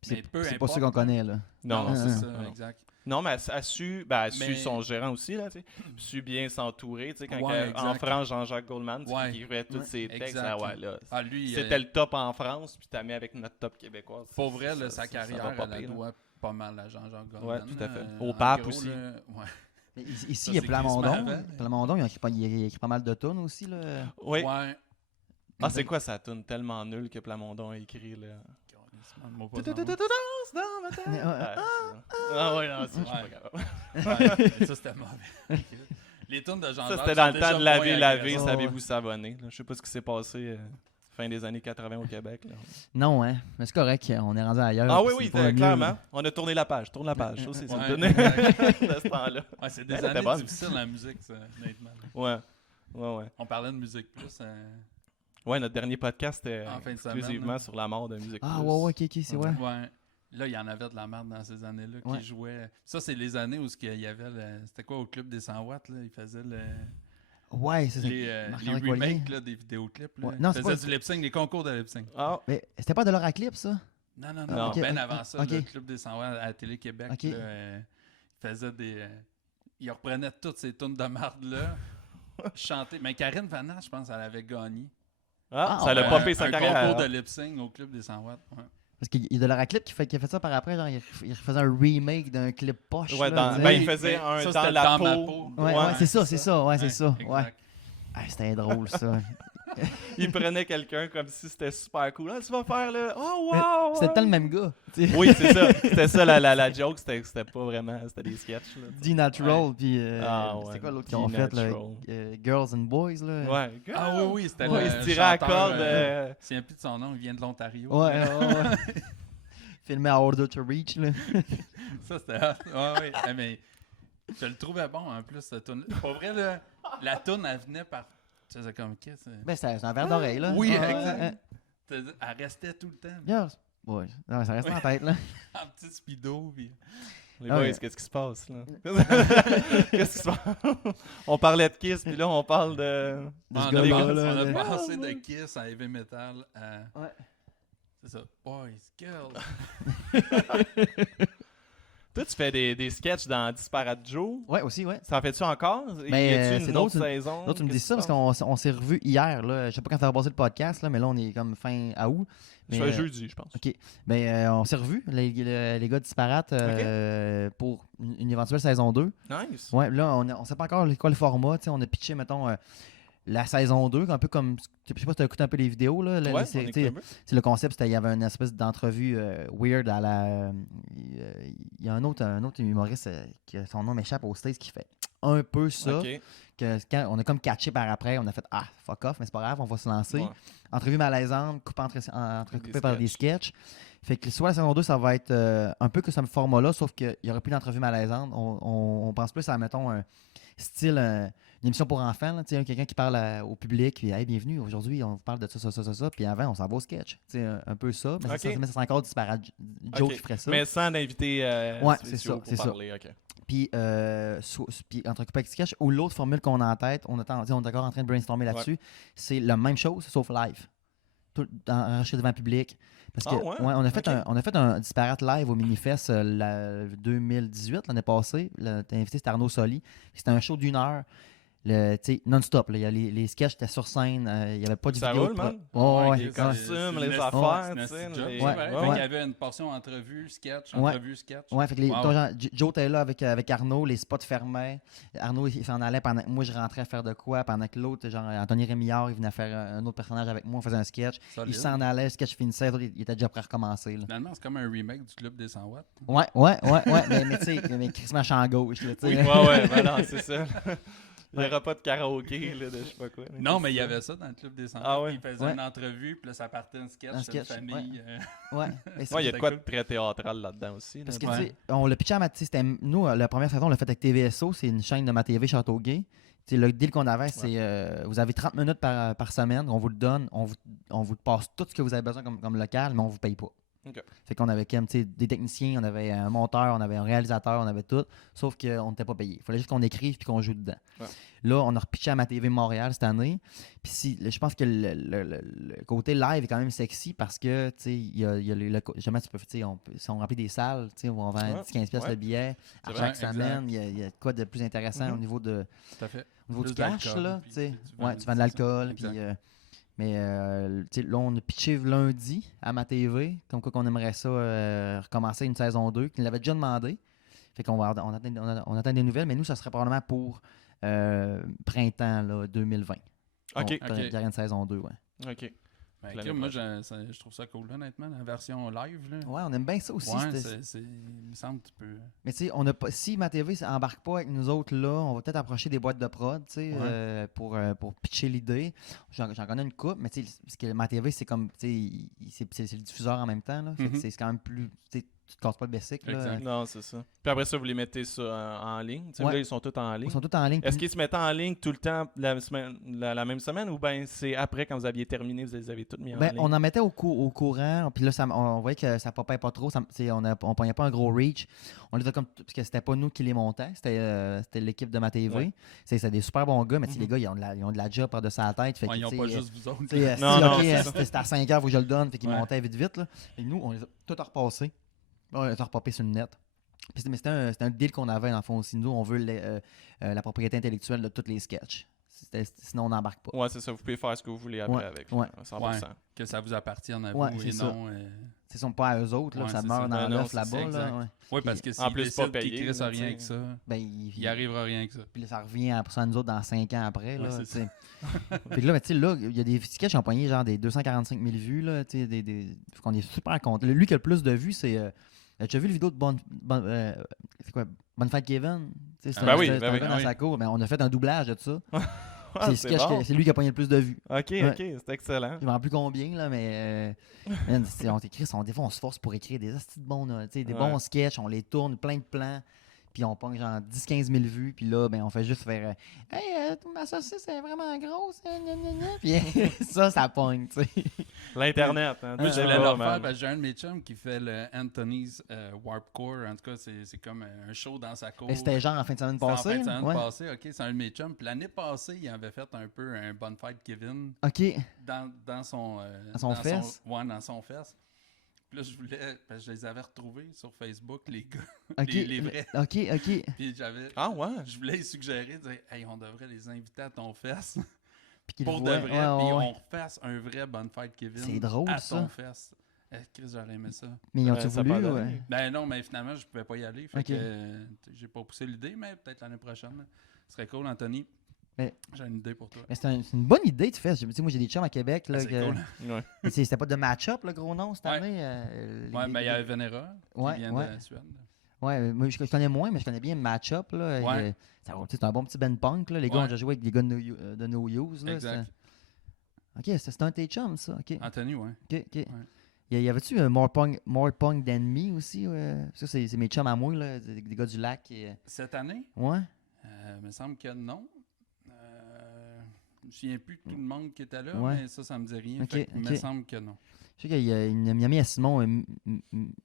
Puis Mais peu c'est pas importe. ceux qu'on connaît. Là. Non, Non, non, c'est Ah, ça, non. exact. Non, mais elle a su, ben, elle a su Mais- son gérant aussi, là, tu sais. Su bien s'entourer, tu sais, quand Ouais, en exact. France, Jean-Jacques Goldman, tu sais, Ouais. qui écrivait tous Ouais, ses textes, exact. ah ouais, là. Ah, lui, C'était le top en France, puis t'as mis avec notre top québécois. pour vrai, là, ça sa carrière, va pas elle la pire, là. doit pas mal à Jean-Jacques Goldman. Ouais, tout à fait. là. Au En pape gros, aussi. là, ouais. Mais ici, Ça, il y a c'est Plamondon. glissement avant. Plamondon, il a écrit pas mal de tunes aussi. Là. Oui. Ouais. Ah, c'est quoi ça tune tellement nulle que Plamondon a écrit, là? Demande-moi pas de nom. Danse dans ma tête. Ouais, ouais. Ah ouais, non, ça, je suis pas Ouais. capable. Ouais, ça, c'était mauvais. Les tunes de Jean-Jacques Ça, c'était dans le sont temps de déjà laver, moins laver, agressantes. savez-vous savonner. là. Je sais pas ce qui s'est passé fin des années 80 au Québec. Là. Non, hein. Mais c'est correct, on est rendu ailleurs. Ah puis oui, c'est oui, pour le mieux, clairement. là. On a tourné la page. Tourne la page. Ça aussi, c'est Ouais, une donnée exact. de ce temps-là. Ouais, c'est des Elle était années bonne. difficiles la musique, ça, honnêtement. Ouais. Ouais, ouais. On parlait de musique plus. Ouais, notre dernier podcast était En fin de semaine, exclusivement là. sur la mort de musique. Ah, Plus. ouais, ok, c'est vrai. Ouais. Là, il y en avait de la merde dans ces années-là Ouais. qui jouaient. Ça, c'est les années où il y avait. C'était quoi au club des 100 watts? Là? Ils faisaient Ouais, c'est ça. les Marc-André remakes Coilier. là, des vidéoclips. Là. Ouais. Non, Ils c'est faisaient pas- du lip-sync, les concours de lip-sync. Ah, Mais c'était pas de leur clip, ça? Non, non, Non. non. Ok, Ben ok, avant ça, ok. le club des 100 watts à Télé-Québec, Ok. là, ils faisaient des. Ils reprenaient toutes ces tunes de marde-là. chanter. Mais Karine Vanasse, je pense, elle avait gagné. ah, Ah, ça l'a ouais. popé sa un carrière. concours de alors. lip-sync au club des 100 watts. Ouais. Parce qu'il y a de leur clip qui a fait ça par après, genre, il refaisait un remake d'un clip poche. Ouais, là, dans- tu ben, sais. il faisait mais un ça, dans c'était la Dans ma peau. peau. Ouais, Ouais, ouais, c'est ça, c'est ça. Ouais, c'est ça. exact. Ouais. Ah, c'était drôle, ça. Il prenait quelqu'un comme si c'était super cool. Ah, tu vas faire le. Oh, wow! C'était tout le même gars. tu sais. Oui, c'est ça. C'était ça la joke. C'était pas vraiment. C'était des sketchs. Là. D-Natural, Ouais. puis Ah, ouais. c'est quoi l'autre qu'ils ont fait, là? D-Natural. Girls and Boys, là. Ouais. Ah oui, oui, c'était Ouais, le il se tirait à chanteur, corde. C'est un peu de son nom, il vient de l'Ontario. Ouais, ouais. Filmé à Order to Reach, là. Ça, c'était hot. Ouais, ouais. Ah, mais je le trouvais bon en plus, cette tune. Pour vrai, là, la tune, elle venait par. Tu sais, comme qu'est-ce Ben, c'est un verre d'oreille, là. Oui, Ah, exact. Elle restait tout le temps. Girls. Ouais, non, ça reste en tête, là. En petit speedo. Puis... Les Ah boys, ouais. qu'est-ce qui se passe, là? Qu'est-ce qui se passe? On parlait de Kiss, puis là, on parle de... De ce On gars-là, a, là, on a là. passé de Kiss à Heavy Metal à... Ouais. C'est ça. Boys, girls. Toi, tu fais des sketchs dans Disparate Joe. Ouais, aussi, ouais. Ça en fait-tu encore? Ben, Y a-tu c'est une drôle, autre tu- saison? Là, tu me dis Qu'est-ce ça qui parce se qu'on s'est revus hier. Là. Je sais pas quand ça va passer le podcast, là, mais là, on est comme fin août. passe? Mais, Je fais jeudi, je pense. OK. Ben, on s'est revus, les gars disparates, pour une éventuelle saison 2. Nice. Ouais, là, on sait pas encore quoi le format. On a pitché, mettons, la saison 2, un peu comme. Je sais pas si tu as écouté un peu les vidéos. Là, Ouais, les on séries, écoute un peu. le concept, c'était il y avait une espèce d'entrevue weird à la. Il y a un autre humoriste qui son nom m'échappe aux States qui fait un peu ça. OK. Que quand on a comme catché par après, on a fait fuck off, mais c'est pas grave, on va se lancer. Ouais. Entrevue malaisante, entrecoupée Des par des sketchs. Fait que soit la saison 2, ça va être un peu que ce format-là, sauf qu'il n'y aura plus d'entrevue malaisante. On pense plus à, mettons, un style, une émission pour enfants. Là, quelqu'un qui parle au public, puis hey, bienvenue, aujourd'hui, on vous parle de ça. Puis avant, on s'en va au sketch. Un peu ça. Mais Ok. ça serait encore disparate. Joe OK. qui ferait ça. Mais sans d'inviter Ouais, spéciaux c'est ça, pour c'est parler. OK. Puis, puis entrecoupé avec sketch, ou l'autre formule qu'on a en tête, on est encore en train de brainstormer là-dessus, c'est la même chose, sauf live. Enregistré devant le public. Parce que, ouais? on a Ok. fait un disparate live au Minifest 2018, l'année passée. T'as invité, c'était Arnaud Soli. C'était un show d'1 heure. Non-stop. Là. Il y a les sketchs étaient sur scène. Il n'y avait pas de Ça vidéo. roule, man? Ouais, Ouais, Les c'est- costumes, c'est les une affaires, c'est tu sais. une job, les- c'est Ouais, vrai. ouais, Fait ouais. qu'il y avait une portion entrevue, sketch, Ouais. entrevue, sketch. Ouais, fait que Wow. Joe était là avec Arnaud, les spots fermaient. Arnaud, il s'en allait pendant que moi, je rentrais à faire de quoi, pendant que l'autre, genre Anthony Rémillard, il venait faire un autre personnage avec moi, on faisait un sketch. Solide. Il s'en allait, le sketch finissait, l'autre, il était déjà prêt à recommencer. Là. Finalement, c'est comme un remake du Club des 100 watts. Ouais, mais tu sais, mais Chris champ gauche, là, tu sais. Oui, ouais, ben non, c'est ça. Il n'y aura pas de karaoké, là, de je sais pas quoi. Non, mais il y avait ça dans le Club des 100 Ah watts. ouais? Il faisait Ouais. une entrevue, puis là, ça partait un sketch, Un sur une sketch, famille. Ouais, mais c'est- Ouais, il y a de c'était quoi cool. de très théâtral là-dedans aussi. parce là. que, Ouais. tu sais, on l'a pitché à c'était nous, la première saison, on l'a fait avec TVSO, c'est une chaîne de ma TV Châteauguay. Tu sais, le deal qu'on avait, c'est vous avez 30 minutes par semaine, on vous le donne, on vous passe tout ce que vous avez besoin comme local, mais on vous paye pas. Ok. Fait qu'on avait comme, tu sais, des techniciens, on avait un monteur, on avait un réalisateur, on avait tout, sauf qu'on n'était pas payé. Il fallait juste qu'on écrive puis qu'on joue dedans. Ouais. Là, on a repitché à ma TV Montréal cette année. Puis je pense que le côté live est quand même sexy parce que, tu sais, il y a jamais tu peux, tu sais, si on remplit des salles, tu sais, on vend Ouais. 10-15 pièces Ouais. le billet à C'est chaque vrai, semaine. Il y a de quoi de plus intéressant Mhm. au niveau Tout à fait. du Plus cash, d'alcool, là, puis tu sais. tu vends- Ouais, tu vends de c'est l'alcool, ça, puis... exact. tu sais, là, on a pitché lundi à ma TV, comme quoi qu'on aimerait ça recommencer une saison 2, qu'il l'avait déjà demandé. Fait qu'on on attend des nouvelles, mais nous, ça serait probablement pour printemps là, 2020. OK. Il y aurait une saison 2, ouais. OK. Ben, L'année Kim, moi, prochaine. je trouve ça cool, honnêtement, la version live. Là. Ouais, on aime bien ça aussi. Ouais, c'était- il me semble que tu peux. Mais tu sais, on a pas, si ma TV embarque pas avec nous autres là, on va peut-être approcher des boîtes de prod, tu sais, Ouais. pour pitcher l'idée. J'en connais une coupe, mais tu sais, parce que ma TV, c'est comme, tu sais, c'est le diffuseur en même temps, là. Fait que Mhm. c'est quand même plus, tu sais, tu te casses pas le basic, là. Exact. Non, c'est ça. Puis après ça, vous les mettez ça en ligne. Tu sais, Ouais. là, ils sont tous en ligne. Ils sont tous en ligne. Est-ce puis- qu'ils se mettent en ligne tout le temps la même semaine ou bien c'est après quand vous aviez terminé, vous les avez tous mis en Ben, ligne? on en mettait au courant, puis là, on voyait que ça popait pas trop, tu sais, on pognait pas un gros reach. On les a comme, parce que c'était pas nous qui les montait, c'était l'équipe de ma TV. Ouais. C'est des super bons gars, mais tu sais, Mhm. les gars, ils ont de la job par-dessus la tête. Fait que, Ouais, ils n'ont tu pas sais, juste vous autres. tu sais, Non, si, non, ok, c'est ça. c'était à 5 heures, faut que je le donne, fait qu'ils Ouais. montaient vite. Là. Et nous, on les a tout repassés. On les a repopés sur le net. Puis mais c'était un deal qu'on avait, dans le fond, aussi. Nous, on veut la propriété intellectuelle de tous les sketchs. Sinon, on n'embarque pas. Ouais, c'est ça. Vous pouvez faire ce que vous voulez après Ouais, avec. ouais. 100%. Ouais. Que ça vous appartienne à Ouais, vous c'est et ça. non. Ce sont pas à eux autres, là, Ouais, ça c'est meurt ça. dans Ben non, l'œuf c'est là-bas. ça, Là, exact. ouais. Oui, parce que En s'ils plus, décident pas qu'ils payé, crissent là, rien tu avec sais. ça, Ben, il arrivera rien avec ça. Puis là, ça revient à nous autres dans 5 ans après. Ouais, Là, c'est tu sais. Puis là, tu sais, là, il y a des sketchs qui ont pogné genre des 245 000 vues. Là, tu sais, fait qu'on est super content. Lui qui a le plus de vues, c'est. Tu as vu la vidéo de c'est quoi? Bonne fête Kevin? Tu sais, c'est Ben un- oui, c'est ben un oui, gars ben dans oui. sa cour. Ben, on a fait un doublage de ça. Ah, c'est c'est sketch bon. c'est lui qui a pogné le plus de vues. OK, Ouais. OK. C'est excellent. Je ne me rappelle plus combien, là, mais man, on t'écrit, des fois, on se force pour écrire des astuces de bons, là, tu sais, des Ouais. bons sketchs, on les tourne, plein de plans, puis on pogne genre 10-15 000 vues, puis là, ben, on fait juste faire Hey, ma saucisse est vraiment grosse, gna, gna, gna. Puis ça pogne, tu sais. L'Internet. Hein, Moi, tu je sais voulais pas, le refaire man. parce que j'ai un de mes chums qui fait le Anthony's Warp Core. En tout cas, c'est comme un show dans sa cour. Mais c'était genre en fin de semaine C'était en passée. fin de semaine Ouais. passée, ok, c'est un de mes chums. Puis l'année passée, il avait fait un peu un Bonfight Kevin OK. dans son... Dans son fesse? Ouais, dans son fesse. Puis là, je voulais... Parce que je les avais retrouvés sur Facebook, les gars. OK. Les vrais. OK. Puis j'avais... Ah ouais? Je voulais suggérer, dire, hey, on devrait les inviter à ton fesse Puis qu'il pour le de voit. vrai, Ouais, puis ouais, on ouais. refasse un vrai Bonfight Kevin C'est drôle, à ça. ton fesse. Chris, j'aurais aimé ça. Mais ils ont-tu Ça a voulu? pas donné. Ouais. Ben non, mais finalement, je pouvais pas y aller. Fait Ok. que j'ai pas poussé l'idée, mais peut-être l'année prochaine. Là. Ce serait cool, Anthony. Mais- J'ai une idée pour toi. Mais c'est une bonne idée, tu fais. Tu sais, moi, j'ai des chums à Québec. Là, Ah, c'est que- cool. Ouais. Mais c'était pas de match-up, le gros nom, cette Ouais. année. Ouais, mais il y a Venera qui Ouais, vient ouais. de Suède. Ouais, moi, je connais moins, mais je connais bien Match-Up. Là. Ouais. C'est un bon petit band punk. Là. Les gars Ouais. ont déjà joué avec des gars de No Use. Là. Exact. OK, c'est un de tes chums, ça. OK. Anthony, ouais. OK. Y avait-tu More Punk Than Me aussi? Ça, c'est mes chums à moi, là, des gars du lac. Cette année, Ouais. il me semble que non. Je me souviens plus de tout le monde qui était là, Ouais. mais ça me dit rien. Ok, Fait que il me ok. semble que non. Je sais qu'il y a une amie à Simon,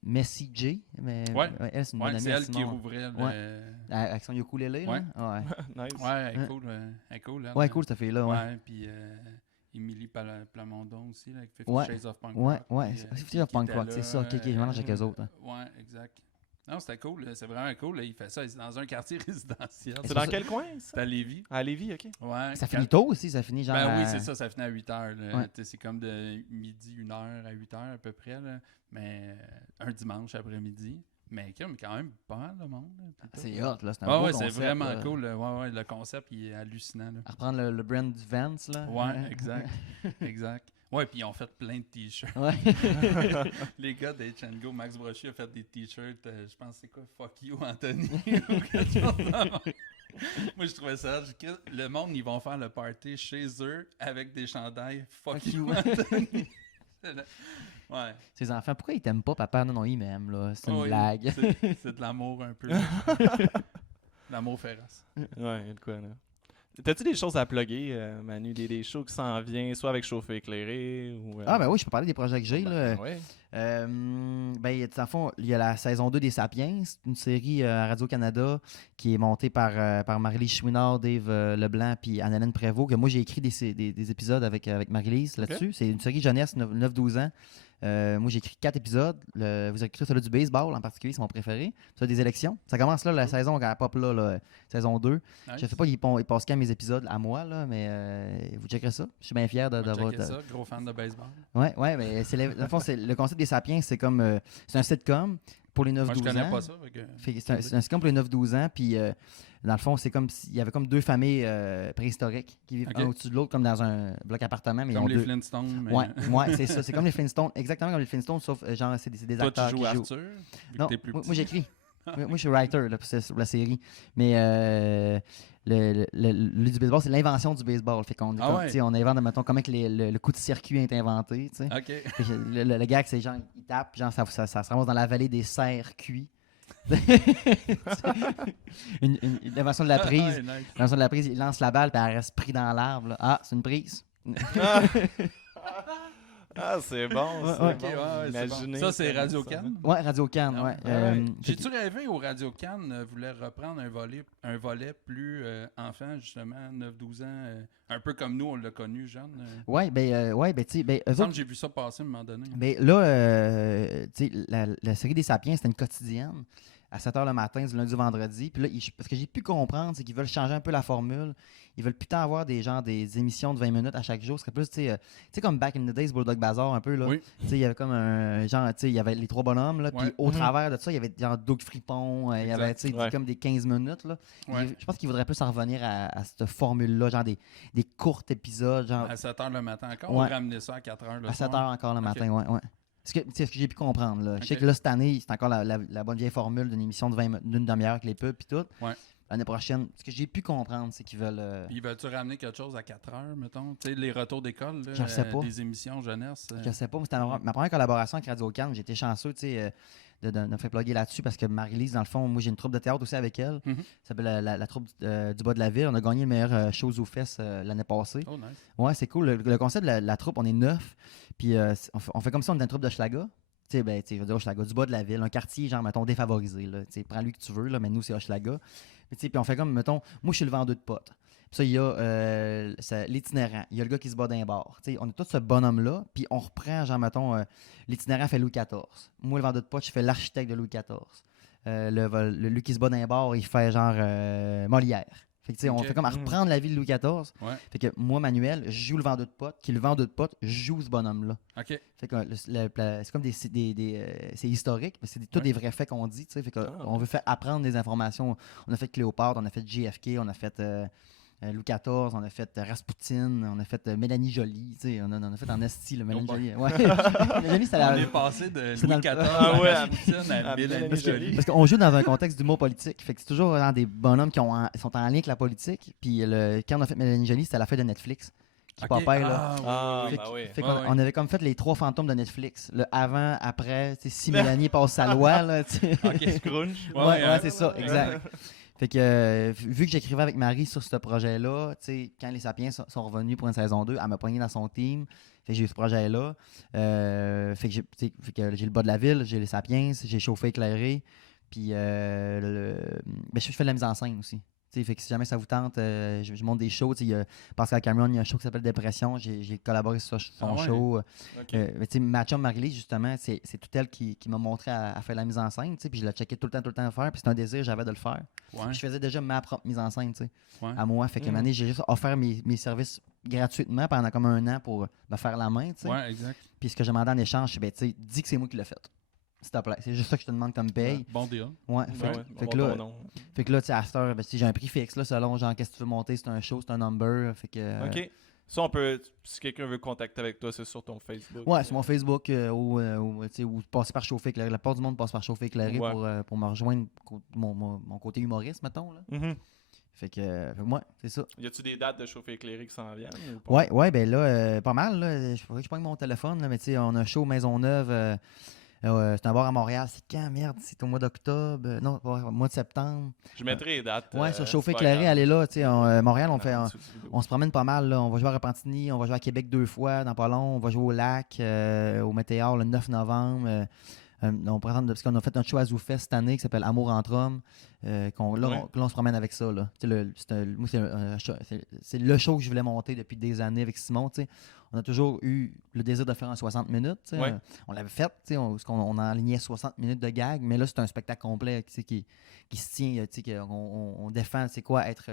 Messi J. Mais, Ouais. Elle, c'est une bonne Ouais, amie c'est à elle qui Simon. rouvrait le... Avec son ukulélé, là? Ouais. Ouais. Nice. Ouais, elle Hein? est cool. Elle est cool, elle. Ouais, cool, cette fille-là, ouais. Ouais, puis Émilie Plamondon aussi, là, avec Fifty Ouais. Shades of Punk Ouais, Rock. ouais. puis, C'est Fifty of Punk qui était Rock, c'est là, ça. OK, je mélange avec eux autres. Hein. Ouais, exact. Non, c'était cool. C'est vraiment cool. Là. Il fait ça. C'est dans un quartier résidentiel. C'est dans quel coin, ça? C'est à Lévis. À Lévis, OK. Ouais. Ça finit tôt aussi, ça finit genre. Ben oui, à- c'est ça. Ça finit à 8 h. Ouais. C'est comme de midi, 1 h à 8 h à peu près. Là. Mais un dimanche après-midi. Mais quand même pas mal de monde. Là, puis tout. C'est hot, là. C'est un Ah beau ouais, c'est concept, vraiment là. cool. Là. Ouais, ouais, le concept, il est hallucinant. Là. À reprendre le brand du Vance, là. Ouais, exact. Exact. Ouais, puis ils ont fait plein de t-shirts. Ouais. Les gars d'H&Go, Max Brochier a fait des t-shirts, je pense c'est quoi, Fuck You Anthony ou quelque chose de même. Moi je trouvais ça, le monde ils vont faire le party chez eux avec des chandails Fuck You Anthony. Ouais. Ses enfants, pourquoi ils t'aiment pas, papa? Non, ils m'aiment, là. C'est une Oui, blague. c'est de l'amour un peu. L'amour féroce. Ouais, il y a de quoi, là. T'as-tu des choses à plugger, Manu? Des shows qui s'en viennent, soit avec Chauffé éclairé ou... Ah, ben oui, je peux parler des projets que j'ai, là. Ouais. Ben, dans le fond, il y a la saison 2 des Sapiens, c'est une série à Radio-Canada qui est montée par Marie-Lise Chouinard, Dave Leblanc puis Anne-Hélène Prévost, que moi j'ai écrit des épisodes avec Marie-Lise là-dessus. C'est une série jeunesse, 9-12 ans. Moi j'ai écrit 4 épisodes. Vous avez écrit celui du baseball en particulier, c'est mon préféré. Ça, des élections. Ça commence là, la saison quand elle pop là, saison 2. Nice. Je sais pas, ils passent quand mes épisodes à moi, là, mais vous checkerez ça. Je suis bien fier On va d'avoir. checker ça, gros fan de baseball. Ouais, mais dans le fond, le concept des Sapiens, c'est comme c'est un sitcom pour les 9-12 ans. Moi je connais pas ça. C'est un sitcom pour les 9-12 ans, puis dans le fond, c'est comme s'il y avait comme deux familles préhistoriques qui vivent Ok. un au-dessus de l'autre, comme dans un bloc appartement, mais ils Comme ont les deux. Flintstones. Mais... Ouais, c'est ça. C'est comme les Flintstones, exactement comme les Flintstones, sauf genre c'est des Toi acteurs tu qui joues jouent. Arthur, vu Non, que t'es plus moi petit. j'écris. Moi, je suis writer là, pour la série. Mais le du baseball, c'est l'invention du baseball. Fait qu'on Ah ouais. tu sais, on invente, mettons, comment que le coup de circuit est inventé. Tu sais. Ok. Fait que le gag, c'est genre, il tape, genre, ça se ramasse dans la vallée des cerfs cuits. une invention de la prise. Ouais, nice. L'invention de la prise, il lance la balle, puis elle reste prise dans l'arbre. Là. Ah, c'est une prise. Ah, c'est bon, c'est ouais. bon. Ok, ouais, c'est bon. Imaginez Ça, c'est comme Radio ça. Cannes. Ouais, Radio Cannes, Ah, ouais. ouais. J'ai-tu rêvé au Radio Cannes voulait reprendre un volet plus enfant, justement, 9-12 ans, un peu comme nous, on l'a connu jeune. Ouais, ben, tu sais, ben, Il me eux semble autres, que j'ai vu ça passer à un moment donné. ben, là, tu sais, la série des Sapiens, c'était une quotidienne à 7h le matin, du lundi au vendredi. Puis là, parce que j'ai pu comprendre, c'est qu'ils veulent changer un peu la formule. Ils veulent putain avoir des émissions de 20 minutes à chaque jour. Ce serait plus, tu sais, comme Back in the Days, Bulldog Bazaar, un peu, là. Oui. Tu sais, il y avait comme un genre, tu sais, il y avait les trois bonhommes, là. Puis Ouais. au travers de ça, il y avait genre Doug Fripon, il y avait, tu sais, Ouais. comme des 15 minutes, là. Ouais. Je pense qu'ils voudraient plus en revenir à cette formule-là, genre des courts épisodes, genre À 7h le matin encore, Ouais. on ramenait ça à 4h le à soir. 7 h encore le matin, ouais. Ce que j'ai pu comprendre, là. Je sais Ok. que là, cette année, c'est encore la bonne vieille formule d'une émission d'une demi-heure avec les pubs et tout. Ouais. L'année prochaine, ce que j'ai pu comprendre, c'est qu'ils veulent. Puis veux-tu ramener quelque chose à 4h, mettons? Tu sais, les retours d'école, là, Je sais pas. des émissions jeunesse. Je sais pas, mais c'était ma première collaboration avec Radio Cannes. J'ai été chanceux, tu sais, de me faire plugger là-dessus parce que Marie-Lise, dans le fond, moi, j'ai une troupe de théâtre aussi avec elle. Mhm. Ça s'appelle la troupe du bas de la ville. On a gagné le meilleur show aux fesses l'année passée. Oh, nice. Ouais, c'est cool. Le concept de la troupe, on est 9. Puis on fait comme si on était une troupe de Hochelaga. Tu sais, ben, je veux dire Hochelaga, du bas de la ville, un quartier, genre, mettons, défavorisé. Là. Prends lui que tu veux, là, mais nous, c'est Hochelaga. Puis on fait comme, mettons, moi, je suis le vendeur de potes. Puis ça, il y a l'itinérant. Il y a le gars qui se bat d'un bar. Tu sais, on a tout ce bonhomme-là, puis on reprend, genre, mettons, l'itinérant fait Louis XIV. Moi, le vendeur de potes, je fais l'architecte de Louis XIV. Lui qui se bat d'un bar, il fait, genre, Molière. Fait que, tu sais, on fait comme à reprendre la vie de Louis XIV. Ouais. Fait que moi, Manuel, je joue le vendeur de potes, qui le vendeur de potes joue ce bonhomme-là. OK. Fait que c'est comme c'est historique, mais c'est tous des vrais faits qu'on dit. Fait que, on veut faire apprendre des informations. On a fait Cléopâtre, on a fait JFK, on a fait Louis XIV, on a fait Rasputin, on a fait Mélanie Joly. On a fait en esti, Mélanie Joly. Ouais. Mélanie, On est passé de Louis XIV à Rasputin à Mélanie Joly. Parce qu'on joue dans un contexte d'humour politique. Fait que c'est toujours dans des bonhommes qui sont en lien avec la politique. Puis quand on a fait Mélanie Joly, c'était à la fin de Netflix. Qui popait, là. Fait qu'on avait comme fait les 3 fantômes de Netflix. Le avant, après, si Mélanie passe sa loi. Là, Scrunch. Ouais, c'est ça, exact. Fait que vu que j'écrivais avec Marie sur ce projet-là, quand les Sapiens sont revenus pour une saison 2, elle m'a poigné dans son team. Fait que j'ai eu ce projet-là. Fait que j'ai le bas de la ville, j'ai les Sapiens, j'ai chauffé éclairé. Puis je fais de la mise en scène aussi. Fait que si jamais ça vous tente, je monte des shows. Pascal Cameron, il y a un show qui s'appelle Dépression. J'ai collaboré sur son show. Ma chum Marie-Lise, justement, c'est tout elle qui m'a montré à faire la mise en scène. Puis je la checkais tout le temps à faire. Puis c'est un désir que j'avais de le faire. Je faisais déjà ma propre mise en scène à moi. Fait que une année, j'ai juste offert mes services gratuitement pendant comme un an pour me faire la main. Ouais, exact. Puis ce que j'ai demandé en échange, c'est dis que c'est moi qui l'ai fait. S'il te plaît. C'est juste ça que je te demande comme paye. Bon deal. Ouais. Fait que là, à cette heure, j'ai un prix fixe là, selon genre qu'est-ce que tu veux monter, c'est un show, c'est un number. Fait que, OK. Ça, on peut. Si quelqu'un veut contacter avec toi, c'est sur ton Facebook. Ouais, sur mon Facebook ou passer par Chauffer Éclairé. La part du monde passe par Chauffer Éclairé pour me rejoindre mon côté humoriste, mettons. Là. Mm-hmm. Fait que moi, c'est ça. Y a-tu des dates de Chauffer Éclairé qui s'en viennent? Ouais, ben là, pas mal. Je faudrait que je prenne mon téléphone, là, mais tu sais, on a un show Maisonneuve. C'est un bar à Montréal. C'est quand, merde? C'est au mois d'octobre? Non, au mois de septembre. Je mettrai les dates. Ouais, sur Chauffer Éclairé, allez là. Montréal, on se promène pas mal. Là. On va jouer à Repentigny, on va jouer à Québec 2 fois, dans pas long. On va jouer au Lac, au Météor le 9 novembre. Parce qu'on a fait notre show à ZooFest cette année qui s'appelle Amour entre hommes. On se promène avec ça. Là. C'est le show que je voulais monter depuis des années avec Simon. T'sais. On a toujours eu le désir de faire un 60 minutes. Ouais. On l'avait fait. On a aligné 60 minutes de gag, mais là, c'est un spectacle complet qui se tient. On défend c'est quoi être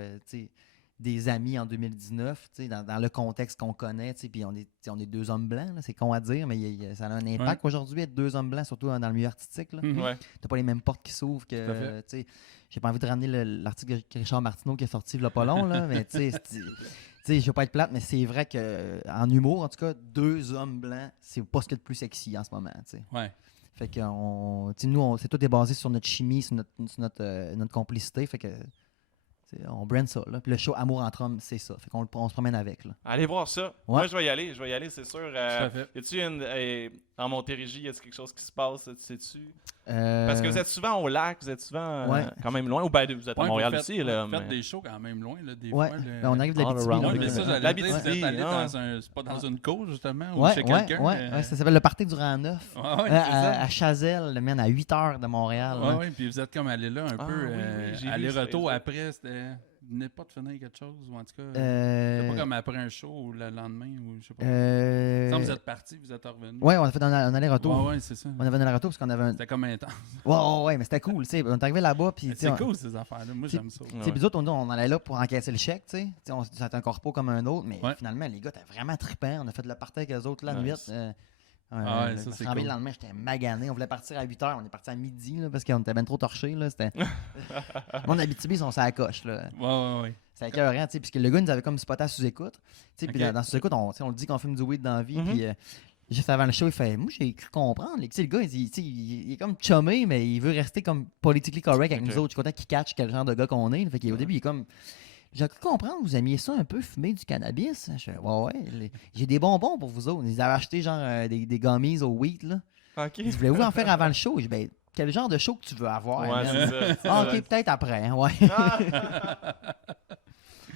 des amis en 2019, dans le contexte qu'on connaît. Puis on est 2 hommes blancs. Là, c'est con à dire, mais ça a un impact aujourd'hui être 2 hommes blancs, surtout dans le milieu artistique. Là. T'as pas les mêmes portes qui s'ouvrent que. J'ai pas envie de ramener l'article de Richard Martineau qui est sorti il y a pas long, là, mais je veux pas être plate, mais c'est vrai qu'en humour, en tout cas, 2 hommes blancs, c'est pas ce qu'il y a de plus sexy en ce moment. Ouais. Fait que nous, c'est tout est basé sur notre chimie, sur notre complicité. Fait que on brand ça. Là. Puis le show Amour entre hommes, c'est ça. Fait qu'on se promène avec. Là. Allez voir ça. Ouais. Moi, je vais y aller, c'est sûr. Y a-tu en Montérégie, y a quelque chose qui se passe, sais-tu? Parce que vous êtes souvent au lac, vous êtes souvent quand même loin. Ou bien vous êtes à Montréal aussi. Vous faites des shows quand même loin, là, des fois. Ben, on arrive de l'Abitibi. Mais ça, j'allais dire, vous êtes allé c'est pas dans une cour, justement, ou chez quelqu'un. Ouais, ça s'appelle le Party du Rang Neuf. À Chazelle, à 8 heures de Montréal. Oui, puis vous êtes comme allé là un peu, aller-retour après, c'était... Vous venez pas de finir quelque chose, ou en tout cas, c'est pas comme après un show ou le lendemain, ou je sais pas. Quand vous êtes parti, vous êtes revenu. Ouais, on a fait un aller-retour. Ouais, c'est ça. On a fait un aller-retour parce qu'on avait C'était comme intense. Ouais, mais c'était cool, tu sais. On est arrivé là-bas, puis... C'est cool, ces affaires-là. Moi, j'aime ça. Puis nous autres, on allait là pour encaisser le chèque, tu sais. C'était un corpo comme un autre, mais finalement, les gars, étaient vraiment trippants. On a fait le party avec eux autres la nuit. Ça, c'est cool. Le lendemain, j'étais magané. On voulait partir à 8h. On est parti à midi là, parce qu'on était bien trop torchés. Mon Abitibi, ils sont sur la coche. Là. Ouais. C'est écœurant, tu sais, puisque le gars nous avait comme spoté à sous-écoute. Puis dans sous-écoute, on le dit qu'on fume du weed dans la vie. Puis juste avant le show, il fait moi, j'ai cru comprendre. Le gars, il est comme chumé, mais il veut rester comme politically correct avec nous autres. Je suis content qu'il catch quel genre de gars qu'on est. Fait qu'au début, il est comme. J'ai cru comprendre, vous aimiez ça un peu, fumer du cannabis. Je fais, ouais, j'ai des bonbons pour vous autres. Ils avaient acheté genre des gummies au wheat. Là. OK. Ils voulaient-vous en faire avant le show? J'ai dit, quel genre de show que tu veux avoir? Ouais, c'est ça. OK, peut-être après. Hein, ouais.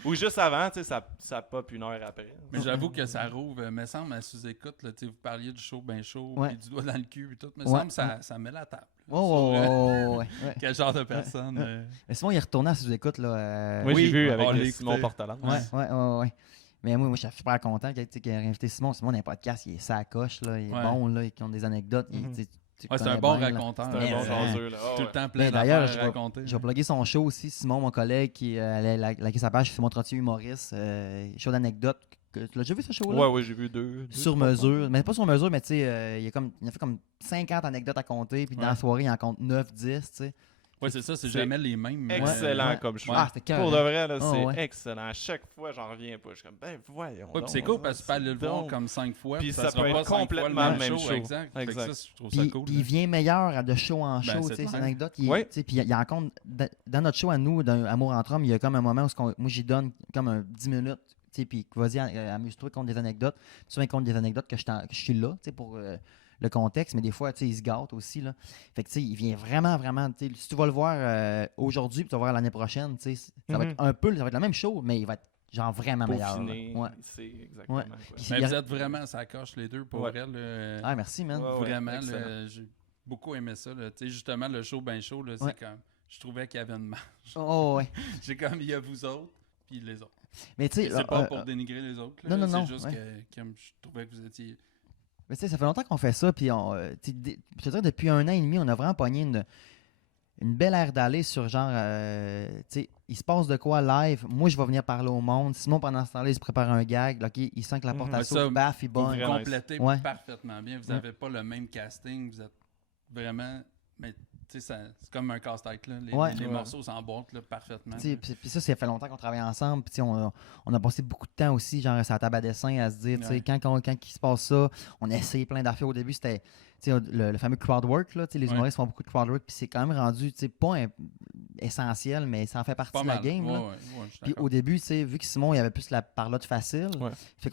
Ou juste avant, tu sais, ça pop une heure après. Mais j'avoue que ça rouvre, me semble, à sous-écoute, là, tu sais, vous parliez du show bien chaud, Ouais. puis du doigt dans le cul, et tout, me Ouais. semble, ça met la table. là, Oh, sur, ouais. quel genre de personne. Mais Simon, il est retourné à sous-écoute, là. Moi, j'ai Oui, vu on avec l'a Simon écouté. Portalan. Ouais. Mais moi, je suis super content qu'il ait réinvité Simon. Simon, dans un podcast, il est sacoche, là. Il est Ouais. bon, là. Il ont des anecdotes. Mhm. Tu Ouais, c'est connais un bon bien, là. raconteur. C'est un bon Mais, jaseux, là. Ah, Tout ouais. le temps plein Mais d'ailleurs, d'affaires à je raconter. vais plugger son show aussi. Simon, mon collègue, qui a sa page Simon Trottier humoriste. Show d'anecdotes. Tu l'as déjà vu, ce show-là? Ouais, j'ai vu deux. Sur mesure. Mais pas sur mesure, mais tu sais, il a fait comme 50 anecdotes à compter. Puis dans la Ouais. soirée, il en compte 9, 10, tu sais. Ouais, c'est ça, c'est C'est jamais les mêmes. Excellent Ouais. comme show. Ah, c'était Pour de carré. vrai, là, Ah, c'est ouais. excellent. À chaque fois, j'en reviens pas. Je suis comme, ben voyons. Ouais, puis donc, c'est cool parce que tu peux aller le voir donc. comme 5 fois. Puis ça sera peut pas être 5 fois complètement le même show. Exact. Fait que Exact. ça, je trouve ça Puis, cool. puis il là. vient meilleur de show en show, c'est tu sais, clair. ces anecdotes. Ouais. Tu sais, puis il y a encore, dans notre show à nous, dans Amour entre hommes, il y a comme un moment où moi j'y donne comme un 10 minutes, tu sais, puis vas-y, amuse-toi, compte des anecdotes. Souvent, il compte des anecdotes que je suis là, tu sais, pour le contexte, mais des fois, tu sais, il se gâte aussi, là. Fait que, tu sais, il vient vraiment, tu sais, si tu vas le voir aujourd'hui, puis tu vas le voir l'année prochaine, tu sais, ça va être ça va être le même show, mais il va être genre vraiment meilleur. là. Peaufiné, Ouais. c'est exactement Ouais. quoi. Puis Mais il y a- vous êtes vraiment, ça coche les deux pour Ouais. vrai. là. Ah, merci, man. Ouais, ouais, Vraiment, excellent. là, j'ai beaucoup aimé ça. Là. Tu sais, justement, le show bien chaud, là, Ouais. c'est comme. Je trouvais qu'il y avait une marge. Oh, ouais. J'ai comme, il y a vous autres, puis les autres. Mais tu sais, C'est pas pour dénigrer les autres. Là, non, non, c'est juste ouais. que comme je trouvais que vous étiez. mais tu sais, ça fait longtemps qu'on fait ça, puis je te dirais, depuis 1 an et demi, on a vraiment pogné une belle aire d'aller sur genre, tu sais, il se passe de quoi live, moi je vais venir parler au monde, Simon pendant ce temps-là, il se prépare un gag, là, ok, il sent que la porte Mhm. à Ouais, s'ouvre, ça, baf, il Vous bonne. Vraiment. complétez Ouais. parfaitement bien. Vous Ouais. n'avez pas le même casting. Vous êtes vraiment. Mais tu sais, c'est comme un casse-tête. Là. Les, Ouais. les Ouais. morceaux s'emboîtent là, parfaitement. Tu sais, puis ça a fait longtemps qu'on travaille ensemble. Puis tu sais, on a passé beaucoup de temps aussi, genre, sur la table à dessin, à se dire, tu sais, Ouais. quand il se passe ça, on a essayé plein d'affaires. Au début, c'était tu sais, le fameux crowd work, là, tu sais, les Ouais. humoristes font beaucoup de crowd work, puis c'est quand même rendu, tu sais, pas essentiel, mais ça en fait partie Pas de la mal. game. Ouais, là. ouais, ouais, je suis Puis d'accord. au début, tu sais, vu que Simon, il avait plus la parlotte facile, Ouais. fait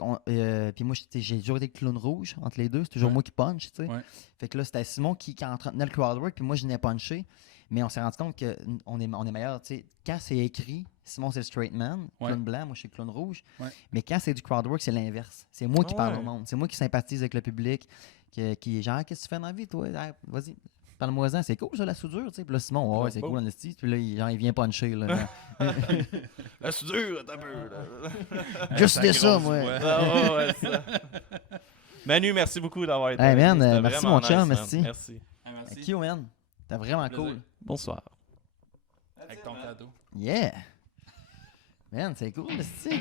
puis moi, tu sais, j'ai toujours été le clown rouge entre les deux, c'est toujours Ouais. moi qui punch, tu sais. Ouais. Fait que là, c'était Simon qui entretenait le crowd work, puis moi, je venais puncher. Mais on s'est rendu compte qu'on est meilleur, tu sais. Quand c'est écrit, Simon, c'est le straight man, Ouais. clown blanc, moi, je suis le clown rouge. Ouais. Mais quand c'est du crowd work, c'est l'inverse. C'est moi qui Ah parle ouais. au monde. C'est moi qui sympathise avec le public, qui est genre, qu'est-ce que tu fais dans la vie, toi? Ah, vas-y. Parle-moi-en, c'est cool ça, la soudure, tu sais. Puis là, Simon, ouais, c'est Oh. cool, en esti. Puis là, il vient puncher, là. La soudure, t'as peu, là. Juste Sa de ça, grosse moi. voix. Ah, ouais, ça. Manu, merci beaucoup d'avoir été Hey, avec man, nous. C'était merci, vraiment mon chum, man. merci. Merci. Ah, merci. Kyo, man. T'es vraiment Plaisir. cool. Bonsoir. Avec ton cadeau. Yeah. Man, c'est cool, esti.